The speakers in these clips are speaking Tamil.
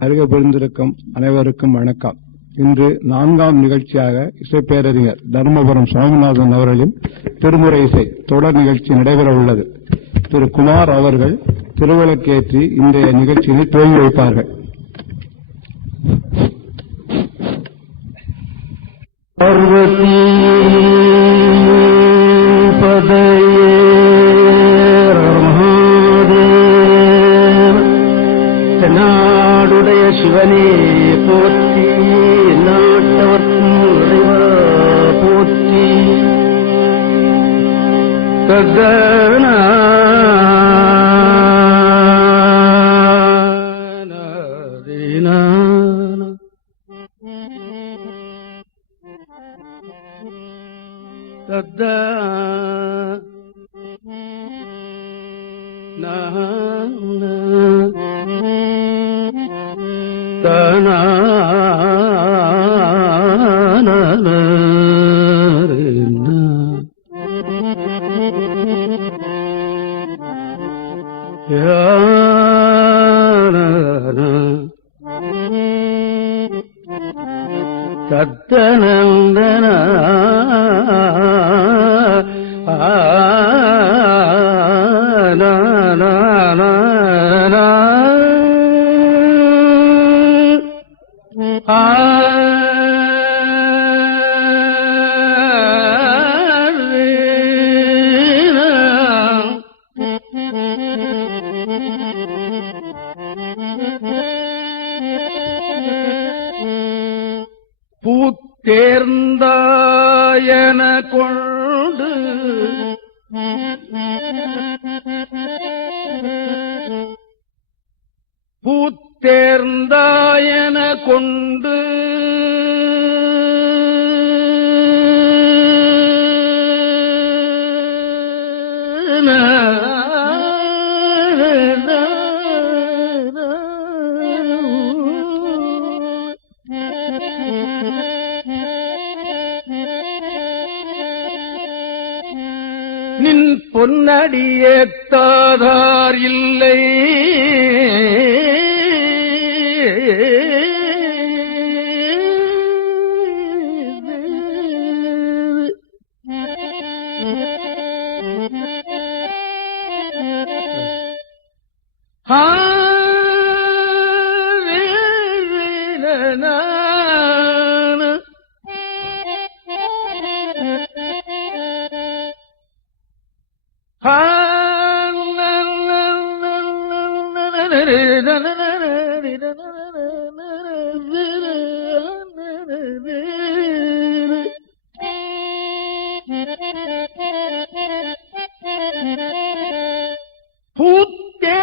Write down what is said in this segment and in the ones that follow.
வருகை புரிந்திருக்கும் அனைவருக்கும் வணக்கம். இன்று 4ஆம் நிகழ்ச்சியாக இசைப்பேரறிஞர் தர்மபுரம் சுவாமிநாதன் அவர்களின் திருமுறை இசை தொடர் நிகழ்ச்சி நடைபெற உள்ளது. திரு குமார் அவர்கள் திருவிளக்கேற்றி இன்றைய நிகழ்ச்சியை துவங்கி வைப்பார்கள். நாடுடைய சிவனே போற்றி, நாட்டவர்க்கும் இறைவா போற்றி. ககன சத்தனந்தன பூத்தேர்ந்தாயன கொண்டு பூத்தேர்ந்தாயன கொண்டு நின் பொன்னடியேத்தாதார் இல்லை,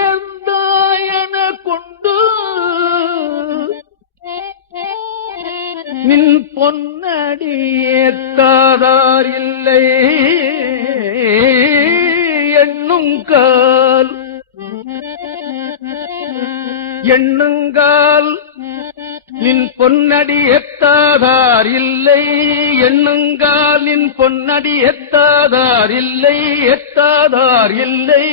பூத்தேர்ந்தாயன கொண்டு நின் பொன்னடியேத்தாதார் இல்லை, எண்ணுங்கால் நின் பொன்னடி எத்தாதார் இல்லை, எண்ணுங்கால் நின் பொன்னடி எத்தாதார் இல்லை, எத்தாதார் இல்லை.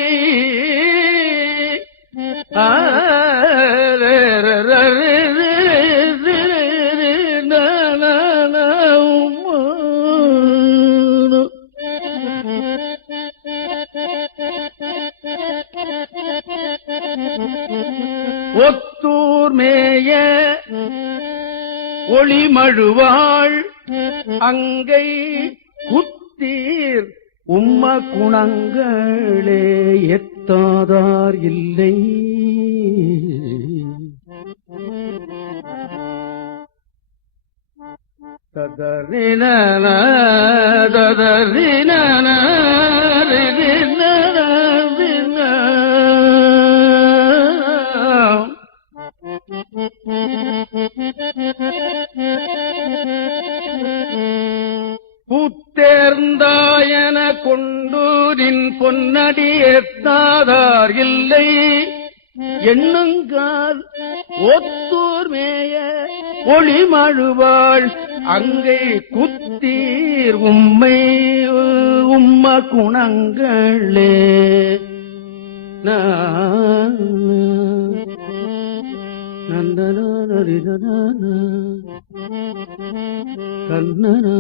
ஒத்தூர் மேய ஒளிமழுவாள் அங்கை குத்தீர் உம்ம குணங்களே எத்தாதார் இல்லை. ததறின ததறின பூத்தேர்ந்தாயன கொண்டு நின் பொன்னடி எத்தாதார் இல்லை, எண்ணுங்கால் ஒத்தூர் மேய ஒளிமழுவாள் அங்கை குத்தீர் உம்மை உம்ம குணங்களே. கண்ணனா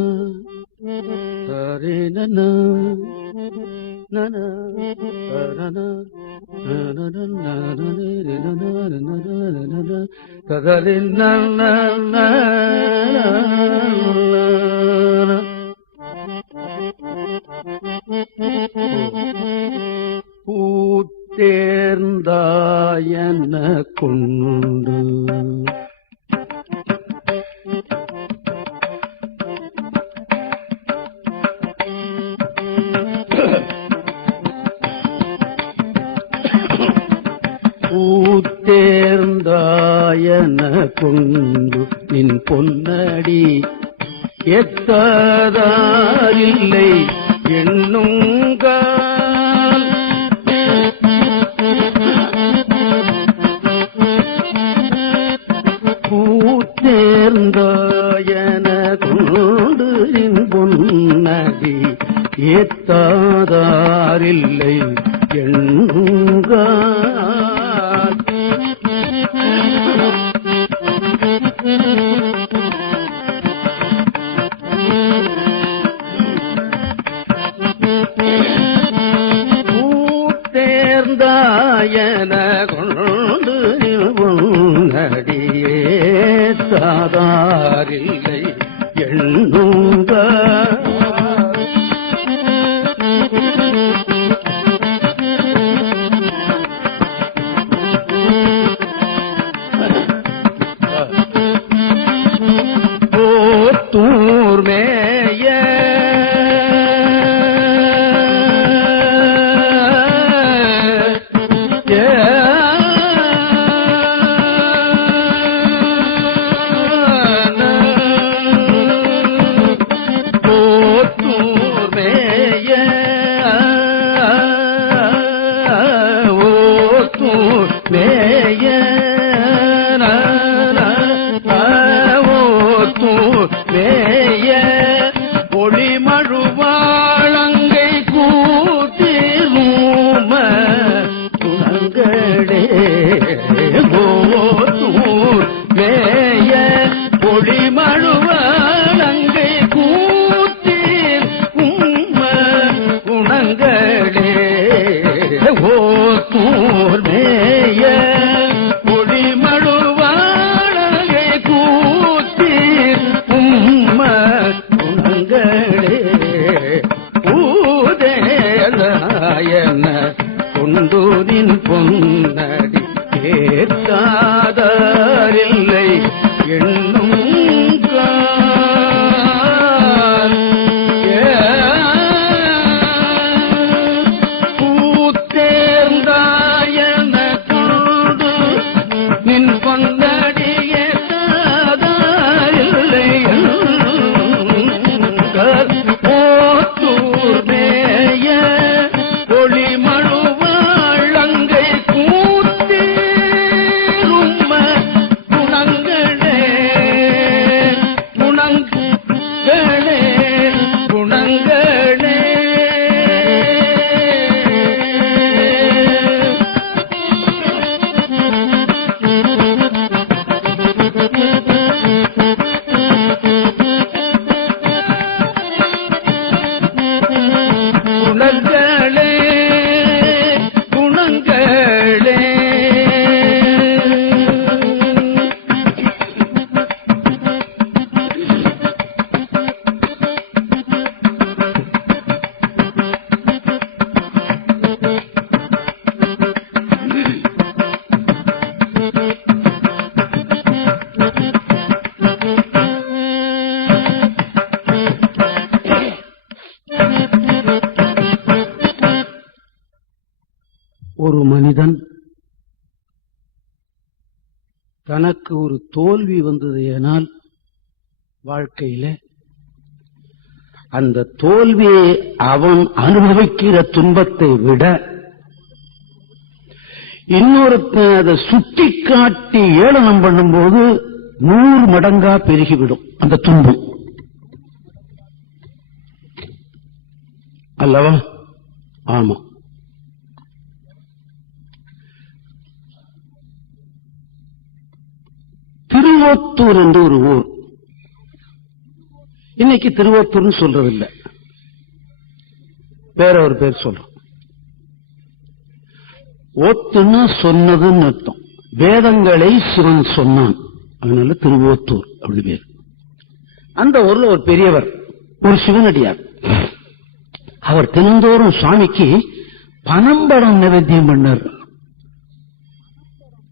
ஹரே நன நன கதரி பூத்தேர்ந்தாயன கொண்டு பூத்தேர்ந்தாயன கொண்டு நின் பொன்னடி எத்தாதாரில்லை எண்ணுங்கால் பூத்தேர்ந்தாயன கொண்டு நின் பொன்னடி ஏத்தாதாரில்லை எண்ணுங்கால் பூத்தேர்ந்தாயன கொண்டு நடியே சாதாரில்லை எண்ணுங்கால் தூர்மேய ஒளிமழுவாழங்கை கூத்திரும குணங்களே ஓத்தூர் மேய ஒளிமழுவாழங்கை கூத்தீர் உம்ம குணங்களே ஓத்தூர் மேய ஒளிமழுவாழங்கை கூத்தீர் உம்ம குணங்களே பூதேராயன கொண்டு நின் பொன்னடி ஏற்காதாரில்லை எண்ணும் பூத்தேர்ந்தாயன கொண்டு நின் பொன்னடி ஏற்காதாரில்லை ஓத்தூர் மேய ஒளிமழுவாழங்கை கூத்தீரும்ம குணங்களே குணங்களே குணங்களே குணங்களே குணங்களே ஒரு மனிதன் தனக்கு ஒரு தோல்வி வந்தது ஏனால் வாழ்க்கையில அந்த தோல்வியை அவன் அனுபவிக்கிற துன்பத்தை விட இன்னொருத்தன் அதை சுட்டிக்காட்டி ஏளனம் பண்ணும்போது 100 மடங்கா பெருகிவிடும் அந்த துன்பம் அல்லவா? ஆமா. திருவோத்தூர் என்று ஒரு ஊர். இன்னைக்கு திருவோத்தூர்னு சொல்றதில்லை, வேற ஒரு பேர் சொல்றோம். ஓத்துன்னு சொன்னதுன்னு அர்த்தம். வேதங்களை சிவன் சொன்னான், அதனால திருவோத்தூர் அப்படி பேர். அந்த ஊர்ல ஒரு பெரியவர், ஒரு சிவனடியார். அவர் தினந்தோறும் சுவாமிக்கு பனம்பழம் நைவேத்தியம் பண்ணார்.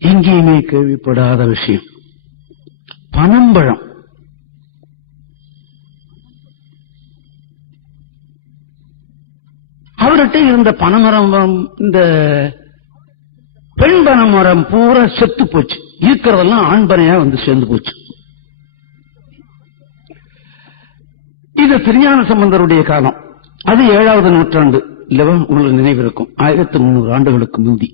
எங்கேயுமே கேள்விப்படாத விஷயம், பனம்பழம். அவர்கிட்ட இருந்த பனைமரம், இந்த பெண் பனைமரம் பூரா செத்து போச்சு, இருக்கிறதெல்லாம் ஆண் பனையா வந்து சேர்ந்து போச்சு. இது திருஞான சம்பந்தருடைய காலம். அது 7வது நூற்றாண்டு இல்லவா? உங்களுக்கு நினைவிருக்கும், 1300 ஆண்டுகளுக்கு முந்தி.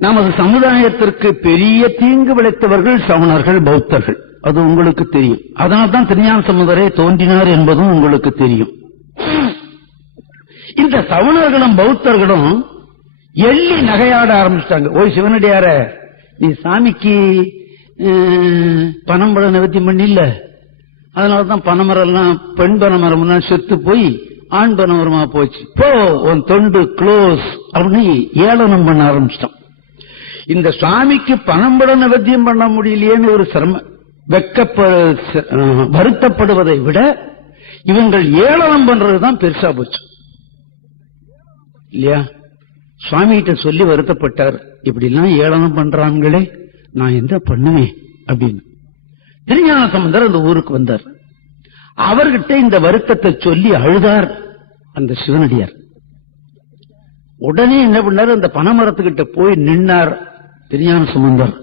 நமது சமுதாயத்திற்கு பெரிய தீங்கு விளைத்தவர்கள் சமணர்கள், பௌத்தர்கள். அது உங்களுக்கு தெரியும். அதனால்தான் திருஞான சம்பந்தரே தோன்றினார் என்பதும் உங்களுக்கு தெரியும். இந்த சமணர்களும் பௌத்தர்களும் எள்ளி நகையாட ஆரம்பிச்சிட்டாங்க. ஓய் சிவனடியார, நீ சாமிக்கு பனம்பழம் நிவர்த்தியம் பண்ணில்ல, அதனாலதான் பனைமரம் எல்லாம் பெண் பனைமரம் செத்து போய் ஆண் பனைமரமா போச்சு, போ உன் தொண்டு க்ளோஸ் அப்படின்னு ஏளனம் பண்ண ஆரம்பிச்சிட்டான். இந்த சுவாமிக்கு பனம்பழம் நிவர்த்தியம் பண்ண முடியலையேன்னு ஒரு வருத்தப்படுவதை விட இவங்கள் ஏளனம் பண்றதுதான் பெருசா போச்சு இல்லையா? சுவாமி கிட்ட சொல்லி வருத்தப்பட்டார், இப்படி எல்லாம் ஏளனம் பண்றாங்களே, நான் என்ன பண்ணுவேன் அப்படின்னு. திருஞான சம்பந்தர் அந்த ஊருக்கு வந்தார். அவர்கிட்ட இந்த வருத்தத்தை சொல்லி அழுதார் அந்த சிவனடியார். உடனே என்ன பண்ணார், அந்த பனைமரத்துக்கிட்ட போய் நின்னார் திருஞான சம்பந்தர்.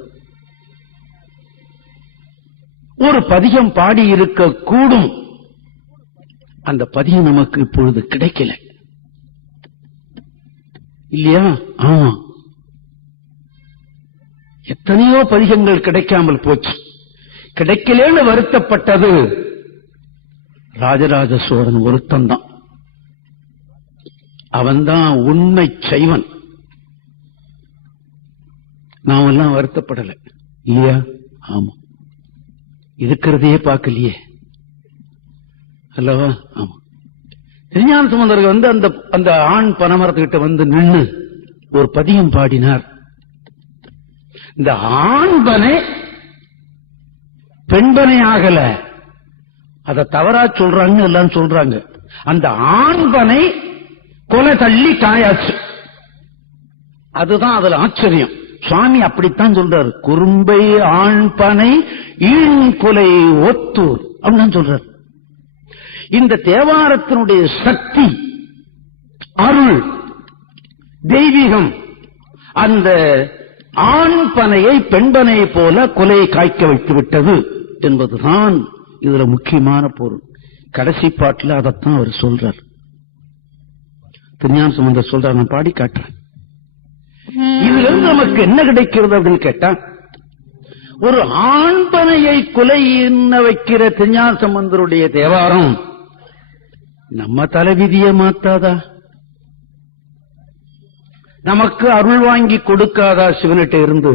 ஒரு பதிகம் பாடி இருக்க கூடும், அந்த பதிகம் நமக்கு இப்பொழுது கிடைக்கல இல்லையா? ஆமா, எத்தனையோ பதிகங்கள் கிடைக்காமல் போச்சு. கிடைக்கலன்னு வருத்தப்பட்டது ராஜராஜ சோழன் ஒருத்தந்தான். அவன்தான் உண்மை சைவன். நாமெல்லாம் வருத்தப்படல இல்லையா? ஆமா, இருக்கிறதையே பார்க்கலையே அல்லவா? ஆமா. திருஞான சம்பந்தர் வந்து அந்த ஆண் பனைமரத்துக்கிட்ட வந்து நின்று ஒரு பதியம் பாடினார். இந்த ஆண்பனை பெண்பனை ஆகல, அத தவறா சொல்றாங்க எல்லாம் சொல்றாங்க. அந்த ஆண்பனை கொலை தள்ளி காயாச்சு. அதுதான் அதுல ஆச்சரியம். சுவாமி அப்படித்தான் சொல்றாரு, குறும்பை ஆண்பனை ஈண் கொலை ஒத்தூர் அப்படின்னு சொல்றாரு. இந்த தேவாரத்தினுடைய சக்தி, அருள், தெய்வீகம் அந்த ஆண்பனையை பெண்பனையை போல கொலை காய்க்க வைத்து விட்டது என்பதுதான் இதுல முக்கியமான பொருள். கடைசி பாட்டில் அதைத்தான் அவர் சொல்றார். திருஞான சம்பந்தர் சொல்றார், நான் பாடி காட்டுறேன். இதுல இருந்து நமக்கு என்ன கிடைக்கிறது அப்படின்னு கேட்டா, ஒரு ஆண்பனையை கொலை என்ன வைக்கிற திருஞான சம்பந்தருடைய தேவாரம் நம்ம தலைவிதியை மாத்தாதா? நமக்கு அருள் வாங்கி கொடுக்காதா சிவனிட்ட இருந்து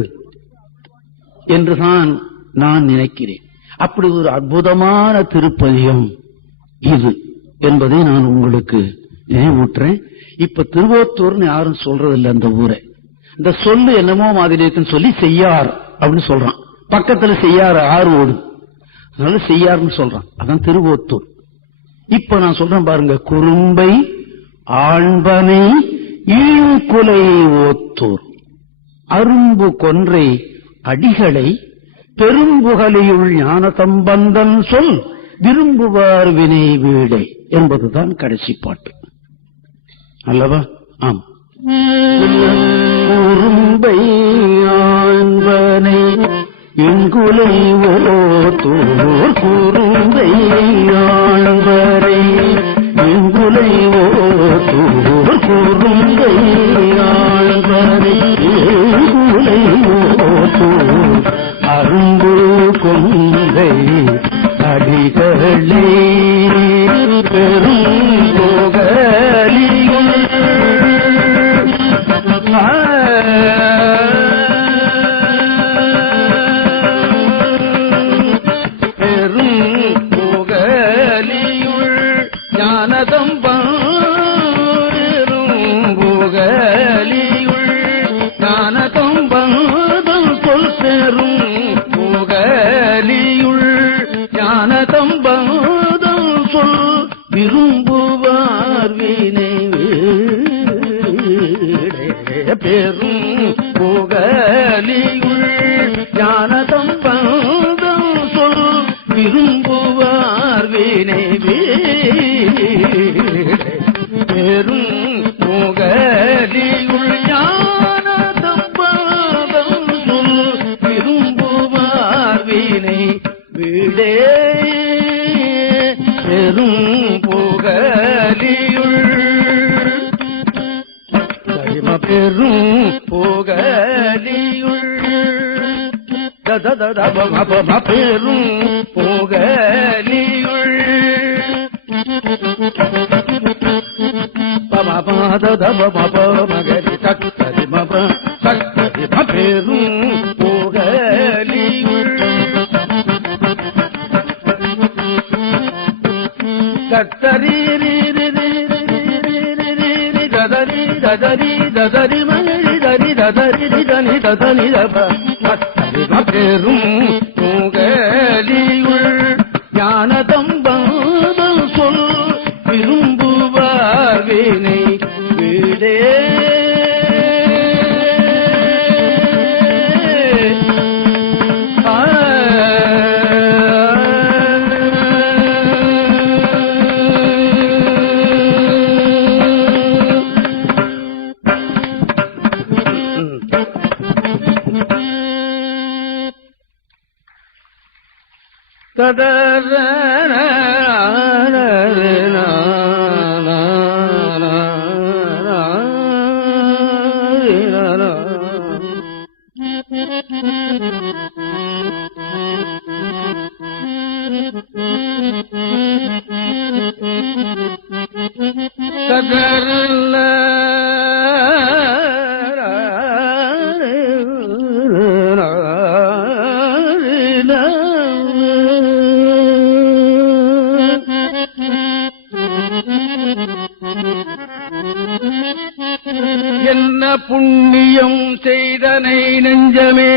என்றுதான் நான் நினைக்கிறேன். அப்படி ஒரு அற்புதமான திருப்பதியம் இது என்பதை நான் உங்களுக்கு நினைவூட்டுறேன். இப்ப திருவோத்தூர்னு யாரும் சொல்றதில்லை அந்த ஊரை. இந்த சொல்லு என்னமோ மாதிரி சொல்லி செய்யார் அப்படின்னு சொல்றான். பக்கத்துல செய்யார் ஆறு ஓடு, அதனால செய்யார்னு சொல்றான். அதான் திருவோத்தூர். இப்ப நான் சொல்றேன் பாருங்க, குறும்பை ஆண்பனை ஈழ்குலை ஓத்தூர் அரும்பு கொன்றை அடிகளை பெரும்புகலையுள் ஞான சம்பந்தன் சொல் விரும்புவார் வினை வீடை என்பதுதான் கடைசி பாட்டு அல்லவா? ஆம். குறும்பை ஆண்பனை எங்குலை ஓத்தூர் குறும்பை ஆண்பனை எங்குலை ஓத்தூர் குறும்பை ஆண்பனை எங்குலை ஓத்தூர் அரும்பு கொன்றை அடிகளே பெரும் புகலியுள் பெரும் புகழியுள் மகரி சக்கரி சக்கரி பெரும் புகழியுள் கத்தரி ததரி ததரி மகரி தரி ததரி தனி ததனி பெரும் புகழியுள் ஞானதம்பம் சொல் விரும்புவார் வினை விடே என்ன புண்ணியம் செய்தனை நெஞ்சமே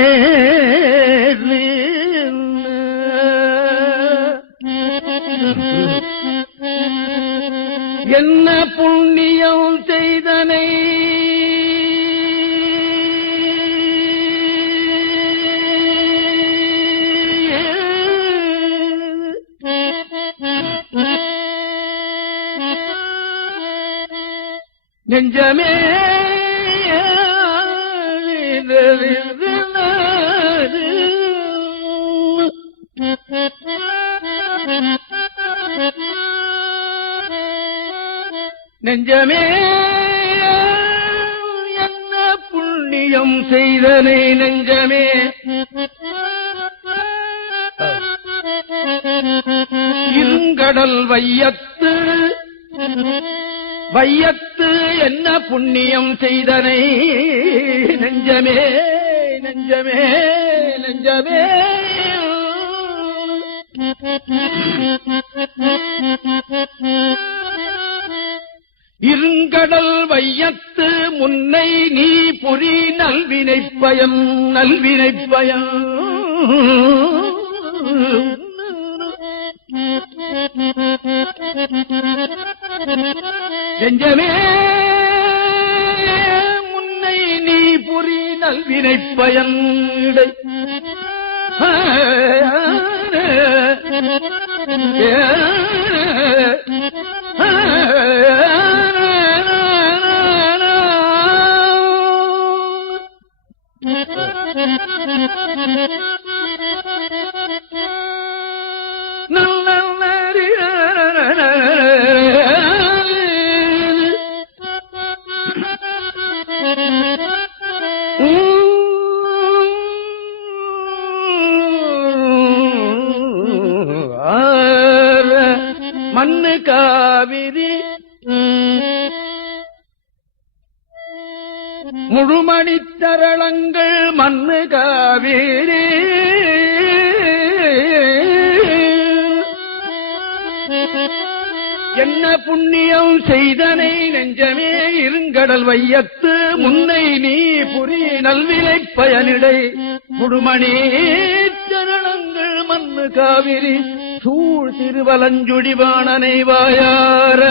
என்ன புண்ணியம் செய்தனை நெஞ்சமே நெஞ்சமே என்ன புண்ணியம் செய்தனை நெஞ்சமே இருங்கடல் வையத்து வையத்து என்ன புண்ணியம் செய்தனை நெஞ்சமே நெஞ்சமே நெஞ்சமே இருங்கடல் வையத்து முன்னை நீ புரி நல்வினைப் பயம் நல்வினைப் பயம் நெஞ்சமே முன்னை நீ புரி நல்வினைப் பயன் இடை மண்ணு காவிரி முழுமணித்தரளங்கள் மண்ணு காவிரி என்ன புண்ணியம் செய்தனை நெஞ்சமே இருங்கடல் வையத்து முன்னை நீ புரி நல்வினைப் பயனிடை முழுமணி தரளங்கள் மண்ணு காவிரி சூழ் திருவலஞ்சுடிவாணனை வாயார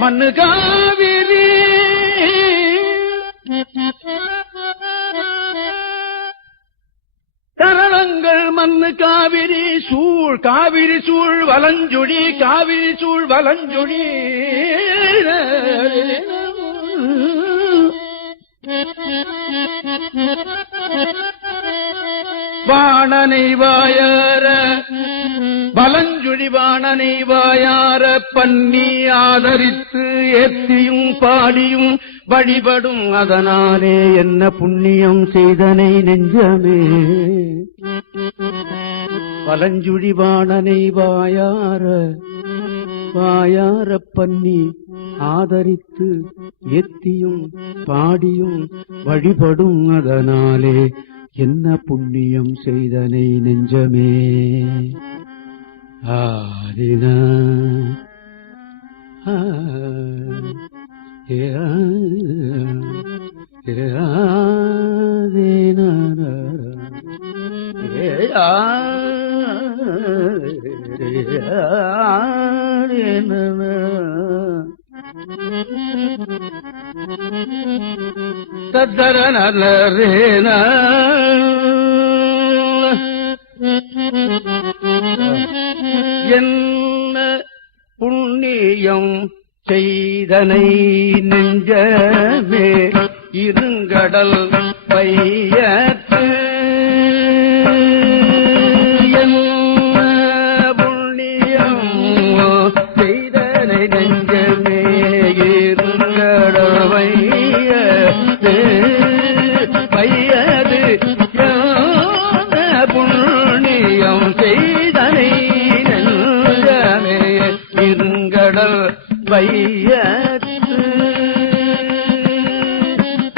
மண்ணு காவிரி தரணங்கள் மண்ணு காவிரி சூழ் வலஞ்சுடி காவிரி சூழ் வலஞ்சுடி வாணனை வாயார வலஞ்சுழி வாணனை வாயார பன்னி ஆதரித்து ஏத்தியும் பாடியும் வழிபடும் அதனாலே என்ன புண்ணியம் செய்தனை நெஞ்சமே பலஞ்சுழிவாணனை வாயார பண்ணி ஆதரித்து எத்தியும் பாடியும் வழிபடும் அதனாலே என்ன புண்ணியம் செய்தனை நெஞ்சமே ஆதின தத்தரனரேன என்ன புண்ணியம் செய்தனை நெஞ்சமே இருங்கடல் பையத்து என்ன புண்ணியம் செய்தனை நெஞ்சமே இருங்கடல் பையது புண்ணியம் செய்தனை நெஞ்சமே இருங்கடல் வையத்து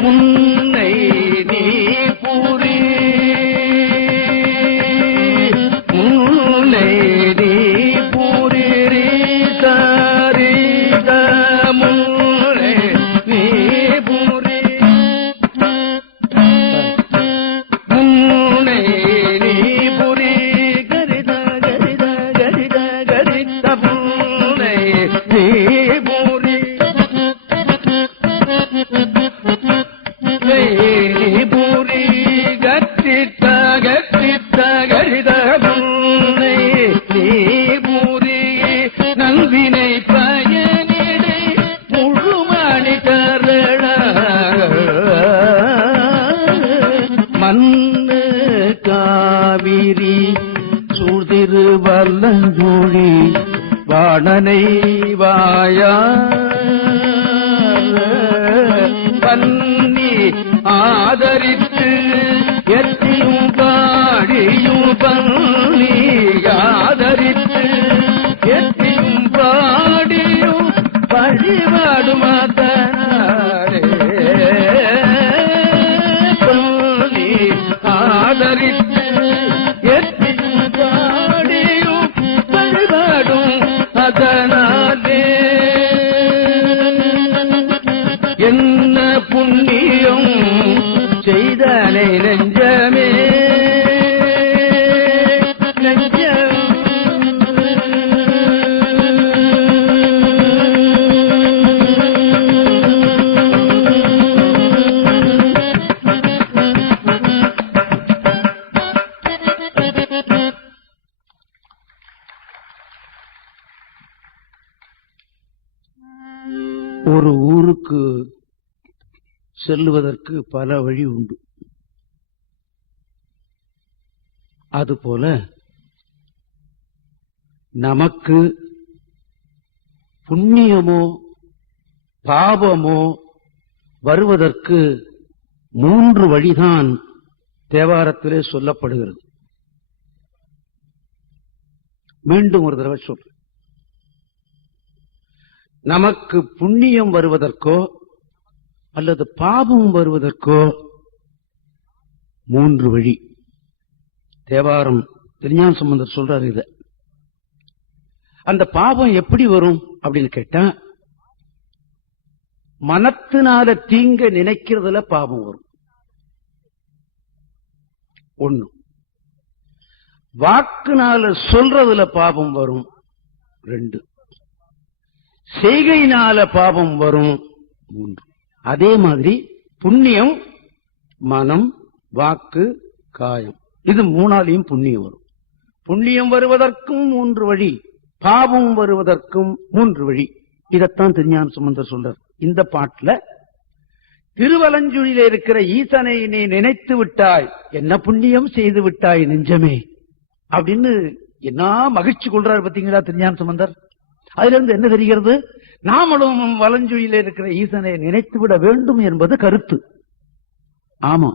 முன்னை நீ பூரி முன்னை நீ பூரி ரீத முன்னை நீ பூரி முன்னை நீ பூரி கரித கரித கரித கரித முன்னை நீ காவிரி சூழ்திரு வல்லஞ்சூழி வாணனை வாயா பன்னி ஆதரித்து எத்தியும் பாடியும் பன்னி ஆதரித்து எத்தியும் பாடியும் வழிபாடும் ஆதரித்து எத்தியும் பாடியும் வழிபாடும் அதனாலே என்ன புண்ணியம் செய்தனை நெஞ்சமே ஒரு ஊருக்கு செல்லுவதற்கு பல வழி உண்டு. அதுபோல நமக்கு புண்ணியமோ பாவமோ வருவதற்கு 3 வழிதான் தேவாரத்திலே சொல்லப்படுகிறது. மீண்டும் ஒரு தடவை சொல்றேன். நமக்கு புண்ணியம் வருவதற்கோ அல்லது பாபம் வருவதற்கோ 3 வழி. தேவாரம் திருஞான சம்பந்தர் சொல்றாரு. இத அந்த பாபம் எப்படி வரும் அப்படின்னு கேட்டா, மனத்தினால தீங்க நினைக்கிறதுல பாபம் வரும். 1. வாக்குனால சொல்றதுல பாபம் வரும். 2. செய்கையினால பாபம் வரும். 3. அதே மாதிரி புண்ணியம் மனம், வாக்கு, காயம், இது 3ஆலையும் புண்ணியம் வரும். புண்ணியம் வருவதற்கும் 3 வழி, பாவம் வருவதற்கும் 3 வழி. இதத்தான் திருஞான சம்பந்தர் சொல்றார் இந்த பாட்டுல. திருவலஞ்சுழியில இருக்கிற ஈசனை நீ நினைத்து விட்டாய், என்ன புண்ணியம் செய்து விட்டாய் நெஞ்சமே அப்படின்னு என்ன மகிழ்ச்சி கொள்றாரு பாத்தீங்களா திருஞான சம்பந்தர். அதுல இருந்து என்ன தெரிகிறது? நாமளும் வலஞ்சுழியில இருக்கிற ஈசனை நினைத்து விட வேண்டும் என்பது கருத்து. ஆமா,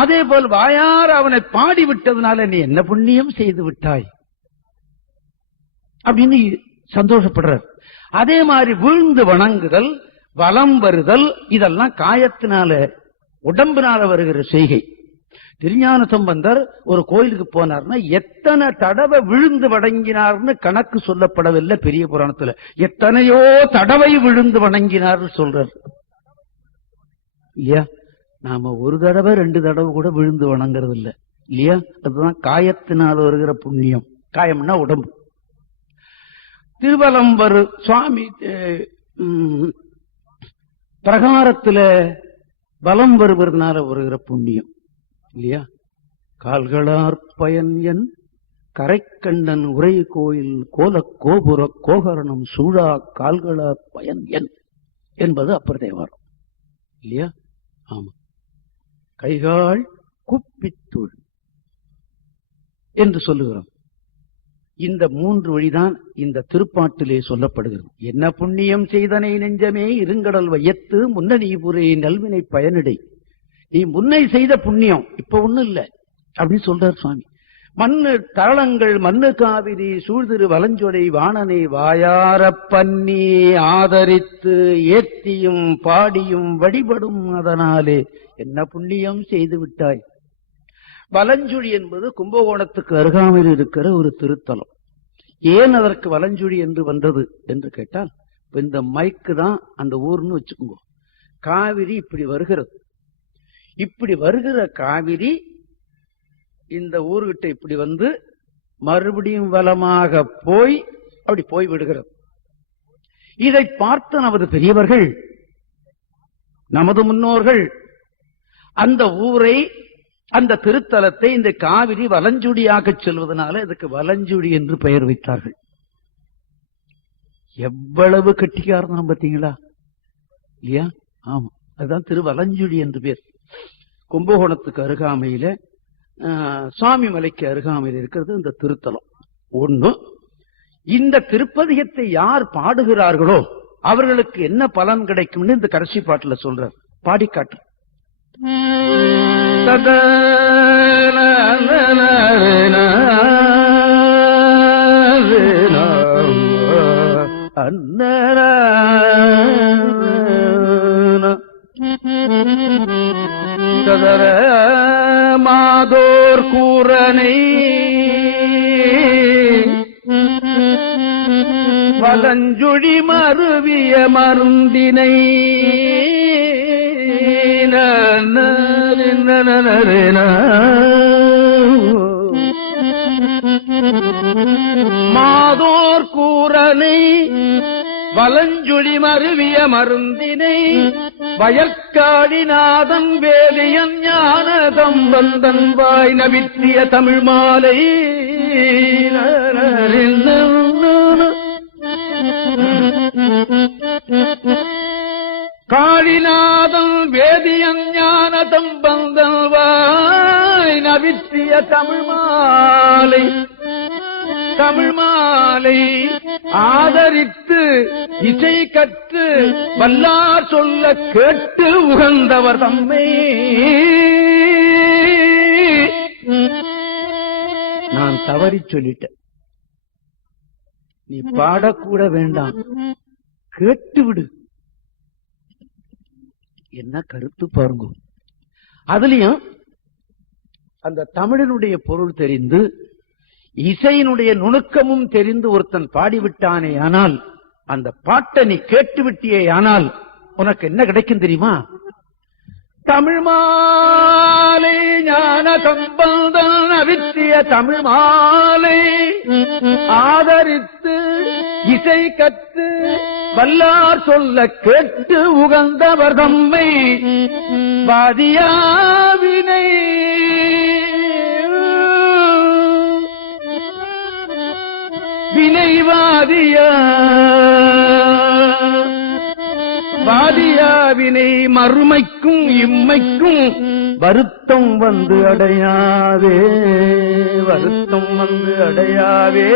அதே போல் வாயார அவனை பாடி விட்டதுனால நீ என்ன புண்ணியம் செய்து விட்டாய் அப்படின்னு சந்தோஷப்படுறார். அதே மாதிரி வீழ்ந்து வணங்குதல், வலம் வருதல், இதெல்லாம் காயத்தினால உடம்பினால வருகிற செய்கை. திருஞான சம்பந்தர் ஒரு கோயிலுக்கு போனார்னா எத்தனை தடவை விழுந்து வணங்கினார்னு கணக்கு சொல்லப்படவில்லை பெரிய புராணத்துல. எத்தனையோ தடவை விழுந்து வணங்கினார் சொல்றார் இல்லையா? நாம ஒரு தடவை 2 தடவை கூட விழுந்து வணங்குறது இல்ல இல்லையா? அதுதான் காயத்தினால் வருகிற புண்ணியம். காயம்னா உடம்பு. திருவலம்பர் சுவாமி பிரகாரத்துல வலம் வருவதனால வருகிற புண்ணியம் இல்லையா? கால்களார் பயன் என் கரைக்கண்ணன் உரை கோயில் கோல கோபுர கோகரணம் சூழா கால்களார் பயன் என் என்பது அப்பர் தேவாரம் இல்லையா? ஆமா. கைகால் குப்பித்துள் என்று சொல்லுகிறோம். இந்த 3 வழிதான் இந்த திருப்பாட்டிலே சொல்லப்படுகிறது. என்ன புண்ணியம் செய்தனை நெஞ்சமே இருங்கடல் வையத்து முன்ன நீ புரை நல்வினை பயனிடை. நீ முன்னை செய்த புண்ணியம் இப்ப ஒண்ணும் இல்ல அப்படின்னு சொல்றார் சுவாமி. மண்ணு தளங்கள் மண்ணு காவிரி சூழ்திரு வலஞ்சொடை வாணனை வாயார பன்னி ஆதரித்து ஏத்தியும் பாடியும் வழிபடும் அதனாலே என்ன புண்ணியம் செய்து விட்டாய். வலஞ்சுழி என்பது கும்பகோணத்துக்கு அருகாமையில் இருக்கிற ஒரு திருத்தலம். ஏன் அதற்கு வலஞ்சுழி என்று வந்தது என்று கேட்டால், இந்த மைக்கு தான் அந்த ஊர்னு வச்சுக்கோங்க. காவிரி இப்படி வருகிறது. இப்படி வருகிற காவிரி இந்த ஊர்கிட்ட இப்படி வந்து மறுபடியும் வலமாக போய் அப்படி போய் விடுகிறது. இதை பார்த்த நமது பெரியவர்கள், நமது முன்னோர்கள் அந்த ஊரை, அந்த திருத்தலத்தை இந்த காவிரி வலஞ்சுடியாக செல்வதனால இதுக்கு வலஞ்சுடி என்று பெயர் வைத்தார்கள். எவ்வளவு கெட்டிக்காரணம் பார்த்தீங்களா இல்லையா? ஆமா, அதுதான் திருவலஞ்சுடி என்று பேர். கும்பகோணத்துக்கு அருகாமையில சுவாமி மலைக்கு அருகாமையில் இருக்கிறது இந்த திருத்தலம். ஒண்ணு, இந்த திருப்பதிகத்தை யார் பாடுகிறார்களோ அவர்களுக்கு என்ன பலன் கிடைக்கும்னு இந்த கடைசி பாட்டுல சொல்றார். பாடி காட்டு. மாதோர் கூரனை வலஞ்சுழி மருவிய மருந்தினை மாதோர் கூரனை வலஞ்சுழி மருவிய மருந்தினை வயற்காடிநாதன் வேலியன் ஞானதம் வந்தன் வாய் நவிற்றிய தமிழ் மாலை காளிநாதம் வேதியன் ஞானதம் வந்தன் வாய் நவிற்றிய தமிழ் மாலை, தமிழ் மாலை ஆதரித்து இசை கற்று வல்லார் சொல்ல கேட்டு உகந்தவர் தம்மை. நான் தவறி சொல்லிட்டேன், நீ பாடக்கூட வேண்டாம், கேட்டுவிடு. என்ன கருத்து பாருங்க. அதுலயும் அந்த தமிழனுடைய பொருள் தெரிந்து இசையினுடைய நுணுக்கமும் தெரிந்து ஒருத்தன் பாடிவிட்டானே ஆனால், அந்த பாட்டை நீ கேட்டுவிட்டியே ஆனால் உனக்கு என்ன கிடைக்கும் தெரியுமா? தமிழ் மாலை ஞான சம்பந்தன் அவித்திய தமிழ் மாலை ஆதரித்து இசை கற்று வல்லார் சொல்ல கேட்டு உகந்தவர் தம்மை வாதியாவினை வினைவாதியா வாதியாவினை மறுமைக்கும் இம்மைக்கும் வருத்தம் வந்து அடையாவே, வருத்தம் வந்து அடையாவே.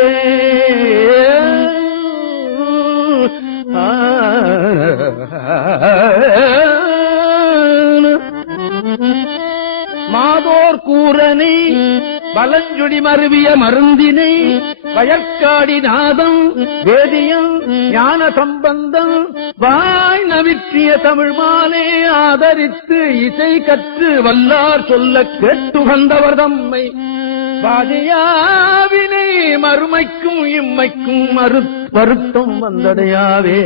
மாதோர் கூரனை வலஞ்சுடி மருவிய மருந்தினை வயற்காடி நாதம் வேதியம் ஞான சம்பந்தம் வாய் நவிற்றிய தமிழ் மாலே ஆதரித்து இசை கற்று வல்லார் சொல்ல கேட்டு வந்தவர் தம்மை வாதியாவினை மறுமைக்கும் இம்மைக்கும் வருத்தம் வந்தடையாவே.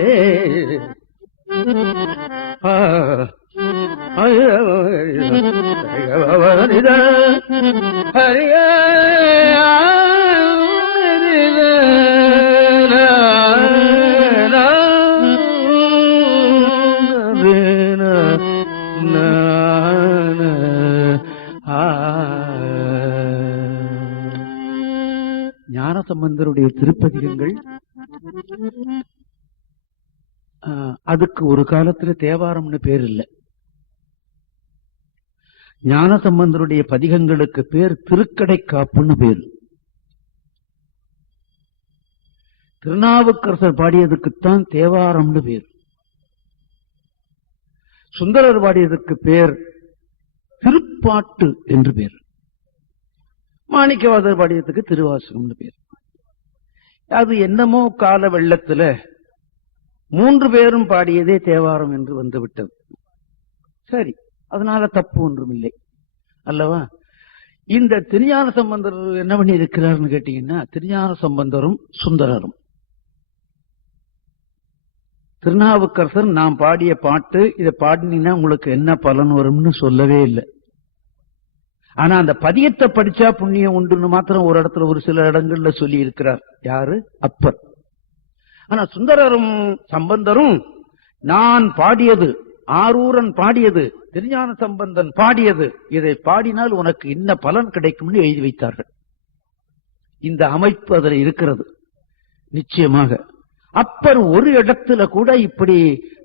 ஞானசம்பந்தருடைய திருப்பதிகங்கள் அதுக்கு ஒரு காலத்துல தேவாரம்னு பேர் இல்லை. ஞானசம்பந்தருடைய பதிகங்களுக்கு பேர் திருக்கடைக்காப்புன்னு பேர். திருநாவுக்கரசர் பாடியதுக்குத்தான் தேவாரம்னு பேர். சுந்தரர் பாடியதுக்கு பேர் திருப்பாட்டு என்று பேர். மாணிக்கவாசகர் பாடியதுக்கு திருவாசகம்னு பேர். அது என்னமோ கால வெள்ளத்துல 3 பேரும் பாடியதே தேவாரம் என்று வந்துவிட்டது. சரி, அதனால தப்பு ஒன்றும் இல்லை அல்லவா? இந்த திருஞான சம்பந்தர் என்ன பண்ணி இருக்கிறார்னு கேட்டீங்கன்னா, திருஞான சம்பந்தரும் சுந்தரரும் திருநாவுக்கரசர் நான் பாடிய பாட்டு இதை பாடினீங்கன்னா உங்களுக்கு என்ன பலன் வரும்னு சொல்லவே இல்லை. ஆனா அந்த பதியத்தை படிச்சா புண்ணியம் உண்டுன்னு மாத்திரம் ஒரு இடத்துல ஒரு சில இடங்கள்ல சொல்லி இருக்கிறார். யாரு? அப்பர். ஆனா சுந்தரரும் சம்பந்தரும் நான் பாடியது, ஆரூரன் பாடியது, திருஞான சம்பந்தன் பாடியது, இதை பாடினால் உனக்கு இன்ன பலன் கிடைக்கும்னு எழுதி வைத்தார்கள். இந்த அமைப்பு அதில் இருக்கிறது நிச்சயமாக. அப்பர் ஒரு இடத்துல கூட இப்படி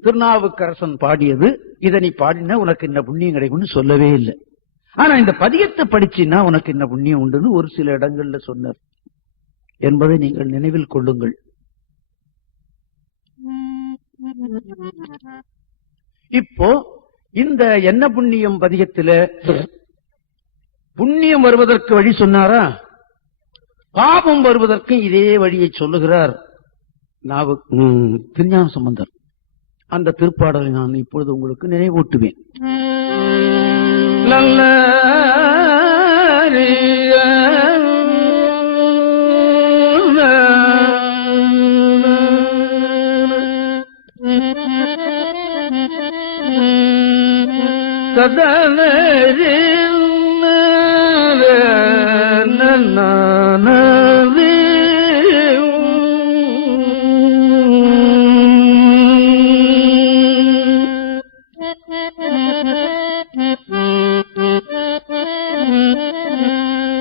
திருநாவுக்கரசன் பாடியது இதை நீ பாடினா உனக்கு இன்ன புண்ணியம் கிடைக்கும்னு சொல்லவே இல்லை. ஆனா இந்த பதியத்தை படிச்சின்னா உனக்கு என்ன புண்ணியம் உண்டுன்னு ஒரு சில இடங்கள்ல சொன்னார் என்பதை நீங்கள் நினைவில் கொள்ளுங்கள். இப்போ இந்த என்ன புண்ணியம் பதியத்துல புண்ணியம் வருவதற்கு வழி சொன்னாரா? பாபம் வருவதற்கு இதே வழியை சொல்லுகிறார் திருஞான சம்பந்தர். அந்த திருப்பாடலை நான் இப்பொழுது உங்களுக்கு நினைவூட்டுவேன். நல்ல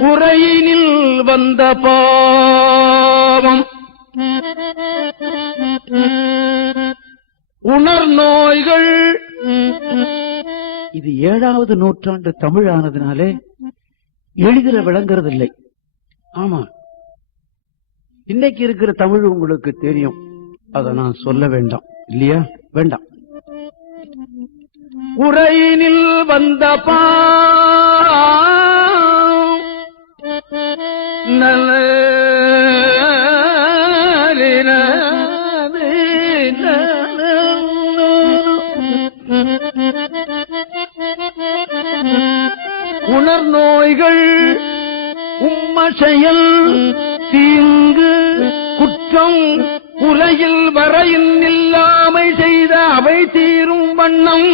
உரையினில் வந்த பாவம் உணர் நோய்கள். இது 7வது நூற்றாண்டு தமிழ் ஆனதுனாலே எளிதில் விளங்குறதில்லை. ஆமா, இன்னைக்கு இருக்கிற தமிழ் உங்களுக்கு தெரியும், அதை நான் சொல்ல வேண்டாம் இல்லையா? வேண்டாம். உரையினில் வந்த நல்ல உணர் நோய்கள் உம்மசெயல் தீங்கு குற்றம் உலகில் வரையில் இல்லாமை செய்த அவை தீரும் வண்ணம்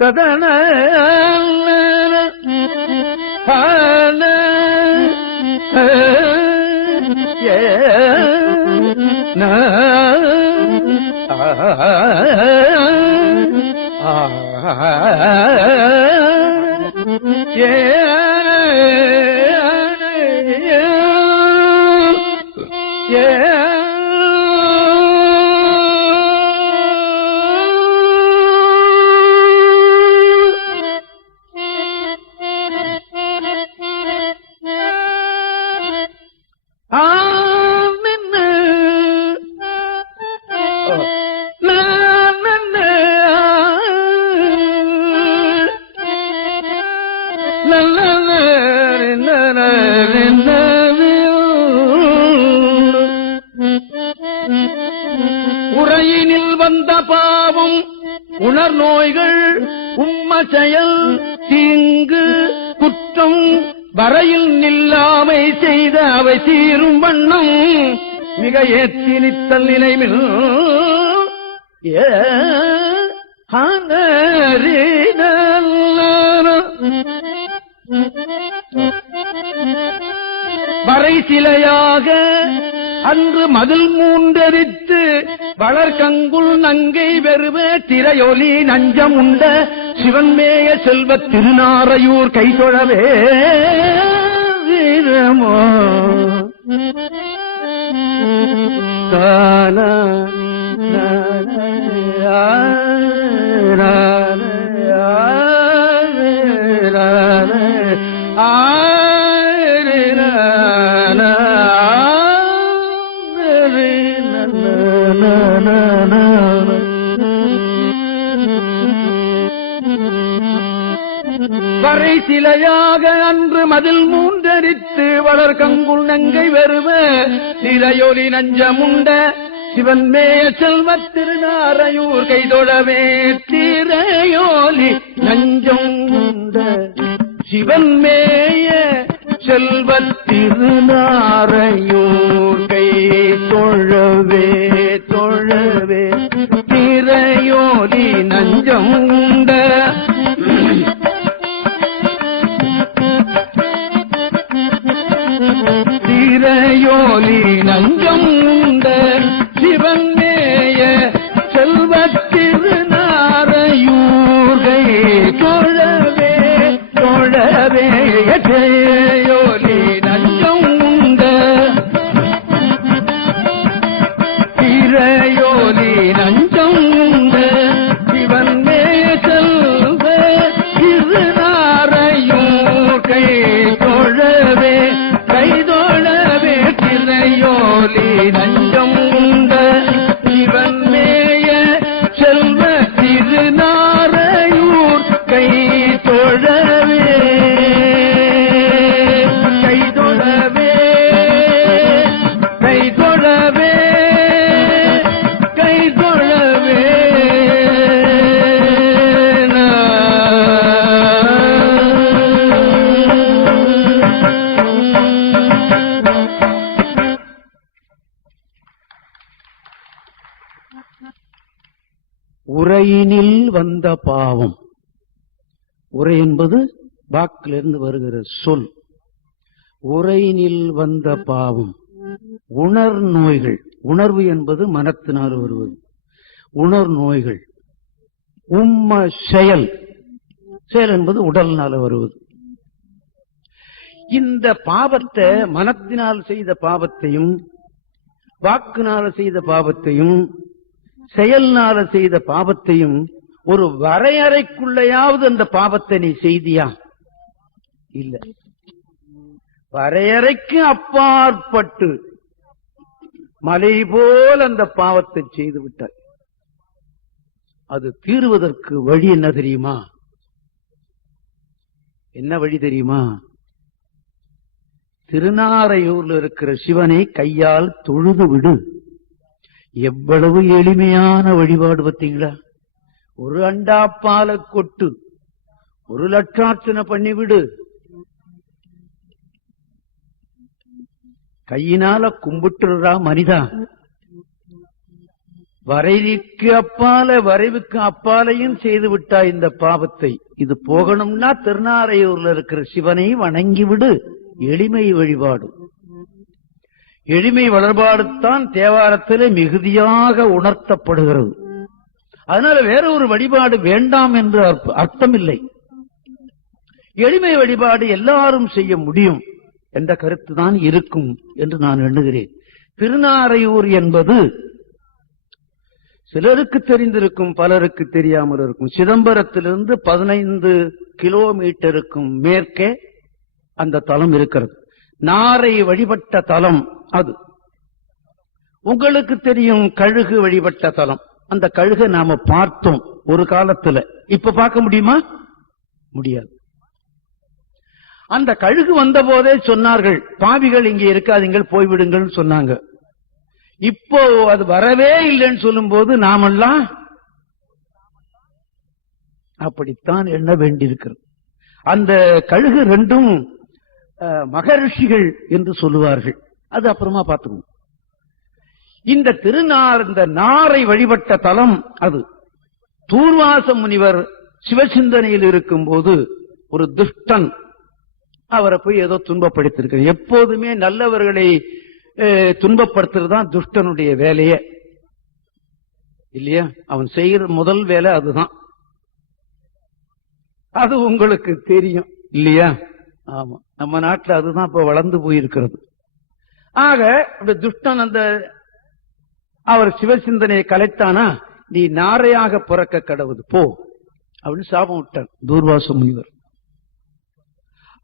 ததன வந்த பாவம் உணர் நோய்கள் உம்ம செயல் தீங்கு குற்றம் வரையில் நில்லாமை செய்த அவை தீரும் வண்ணம் மிக ஏற்றி நித்தல் நினைவில் வரை சிலையாக அன்று மதில் மூன்றரித்து வளர்கங்குள் நங்கை வெறுவ திரையொலி நஞ்சம் உண்ட சிவன்மேய செல்வ திருநாரையூர் கைதொழவே வீரமோ வரை சிலையாக அன்று மதில் மூன்றரித்து வளர்கங்குள் நங்கை வெறுவ திரையொலி நஞ்சமுண்ட சிவன்மேய செல்வ திருநாரையூர் கைதொழவே திரையோலி நஞ்சம் உண்ட சிவன்மேய செல்வ திருநாரையூர் கை தொழவே தொழவே திரையோலி நஞ்சம் உண்ட திரையோலி நஞ்சம் உண்ட சிவன்மேய செல்வ திருநாரையூரை தொழவே தொழவே திரையோலி நஞ்சம் உண்ட திரையோலி நஞ்சம் உண்ட சிவன்மேய செல்வ திருநாரையூர் கை தொழவே கைதொழவே திரையோலி நஞ்சம் உண்ட சிவன்மேய செல்வ திருநாரையூர் கை தொழவே கைதொழவே கைதொழவே கைதொழவே உரையினில் வந்த பாவம். உரை என்பது வாக்கிலிருந்து வருகிற சொல். உரையினில் வந்த பாவம் உணர் நோய்கள். உணர்வு என்பது மனத்தினால் வருவது. உணர் நோய்கள் உம்ம செயல். செயல் என்பது உடல்னால வருவது. இந்த பாவத்தை மனத்தினால் செய்த பாவத்தையும் வாக்குனால செய்த பாவத்தையும் செயல்னால செய்த பாவத்தையும் ஒரு வரையறைக்குள்ளையாவது அந்த பாவத்தை நீ செய்தியா? இல்ல. வரையறைக்கு அப்பாற்பட்டு மலை போல் அந்த பாவத்தை செய்து விட்டாய். அது தீர்வதற்கு வழி என்ன தெரியுமா? என்ன வழி தெரியுமா? திருநாரையூர்ல இருக்கிற சிவனை கையால் தொழுது விடு. எவ்வளவு எளிமையான வழிபாடு பார்த்தீங்களா? ஒரு அண்டாப்பால கொட்டு, ஒரு லட்சார்ச்சனை பண்ணிவிடு. கையினால கும்பிட்டுறா மனிதா. வரைவுக்கு அப்பால வரைவுக்கு அப்பாலையும் செய்து விட்டா இந்த பாவத்தை. இது போகணும்னா திருநாரையூர்ல இருக்கிற சிவனை வணங்கி விடு. எளிமை வழிபாடு. எளிமை வழிபாடுத்தான் தேவாரத்திலே மிகுதியாக உணர்த்தப்படுகிறது. அதனால வேற ஒரு வழிபாடு வேண்டாம் என்று அர்த்தம் இல்லை. எளிமை வழிபாடு எல்லாரும் செய்ய முடியும் என்ற கருத்து தான் இருக்கும் என்று நான் எண்ணுகிறேன். திருநாரையூர் என்பது சிலருக்கு தெரிந்திருக்கும், பலருக்கு தெரியாமல் இருக்கும். சிதம்பரத்திலிருந்து 15 கிலோமீட்டருக்கும் மேற்கே அந்த தலம் இருக்கிறது. நாரை வழிபட்ட தலம் அது. உங்களுக்கு தெரியும் கழுகு வழிபட்ட தலம். அந்த கழுகை நாம பார்த்தோம் ஒரு காலத்துல. இப்ப பார்க்க முடியுமா? முடியாது. அந்த கழுகு வந்த போதே சொன்னார்கள், பாவிகள் இங்கே இருக்காதீங்கள், போய்விடுங்கள் சொன்னாங்க. இப்போ அது வரவே இல்லைன்னு சொல்லும் போது நாமெல்லாம் அப்படித்தான் எண்ண வேண்டியிருக்கிறது. அந்த கழுகு ரெண்டும் மகரிஷிகள் என்று சொல்லுவார்கள். அது அப்புறமா பார்த்துக்குவோம். இந்த நாரை வழிபட்ட தலம் அது. தூர்வாச முனிவர் சிவசிந்தனையில் இருக்கும் போது ஒரு துஷ்டன் அவரை போய் ஏதோ துன்பப்படுத்திருக்க. எப்போதுமே நல்லவர்களை துன்பப்படுத்துறதுதான் துஷ்டனுடைய வேலையே இல்லையா? அவன் செய்கிற முதல் வேலை அதுதான். அது உங்களுக்கு தெரியும் இல்லையா? ஆமா, நம்ம நாட்டில் அதுதான் இப்ப வளர்ந்து போயிருக்கிறது. ஆக அந்த துஷ்டன் அவர் சிவசிந்தனையை கலைத்தானா, நீ நாரையாக பிறக்க கடவுது போ அப்படின்னு சாபம் விட்டார் தூர்வாச முனிவர்.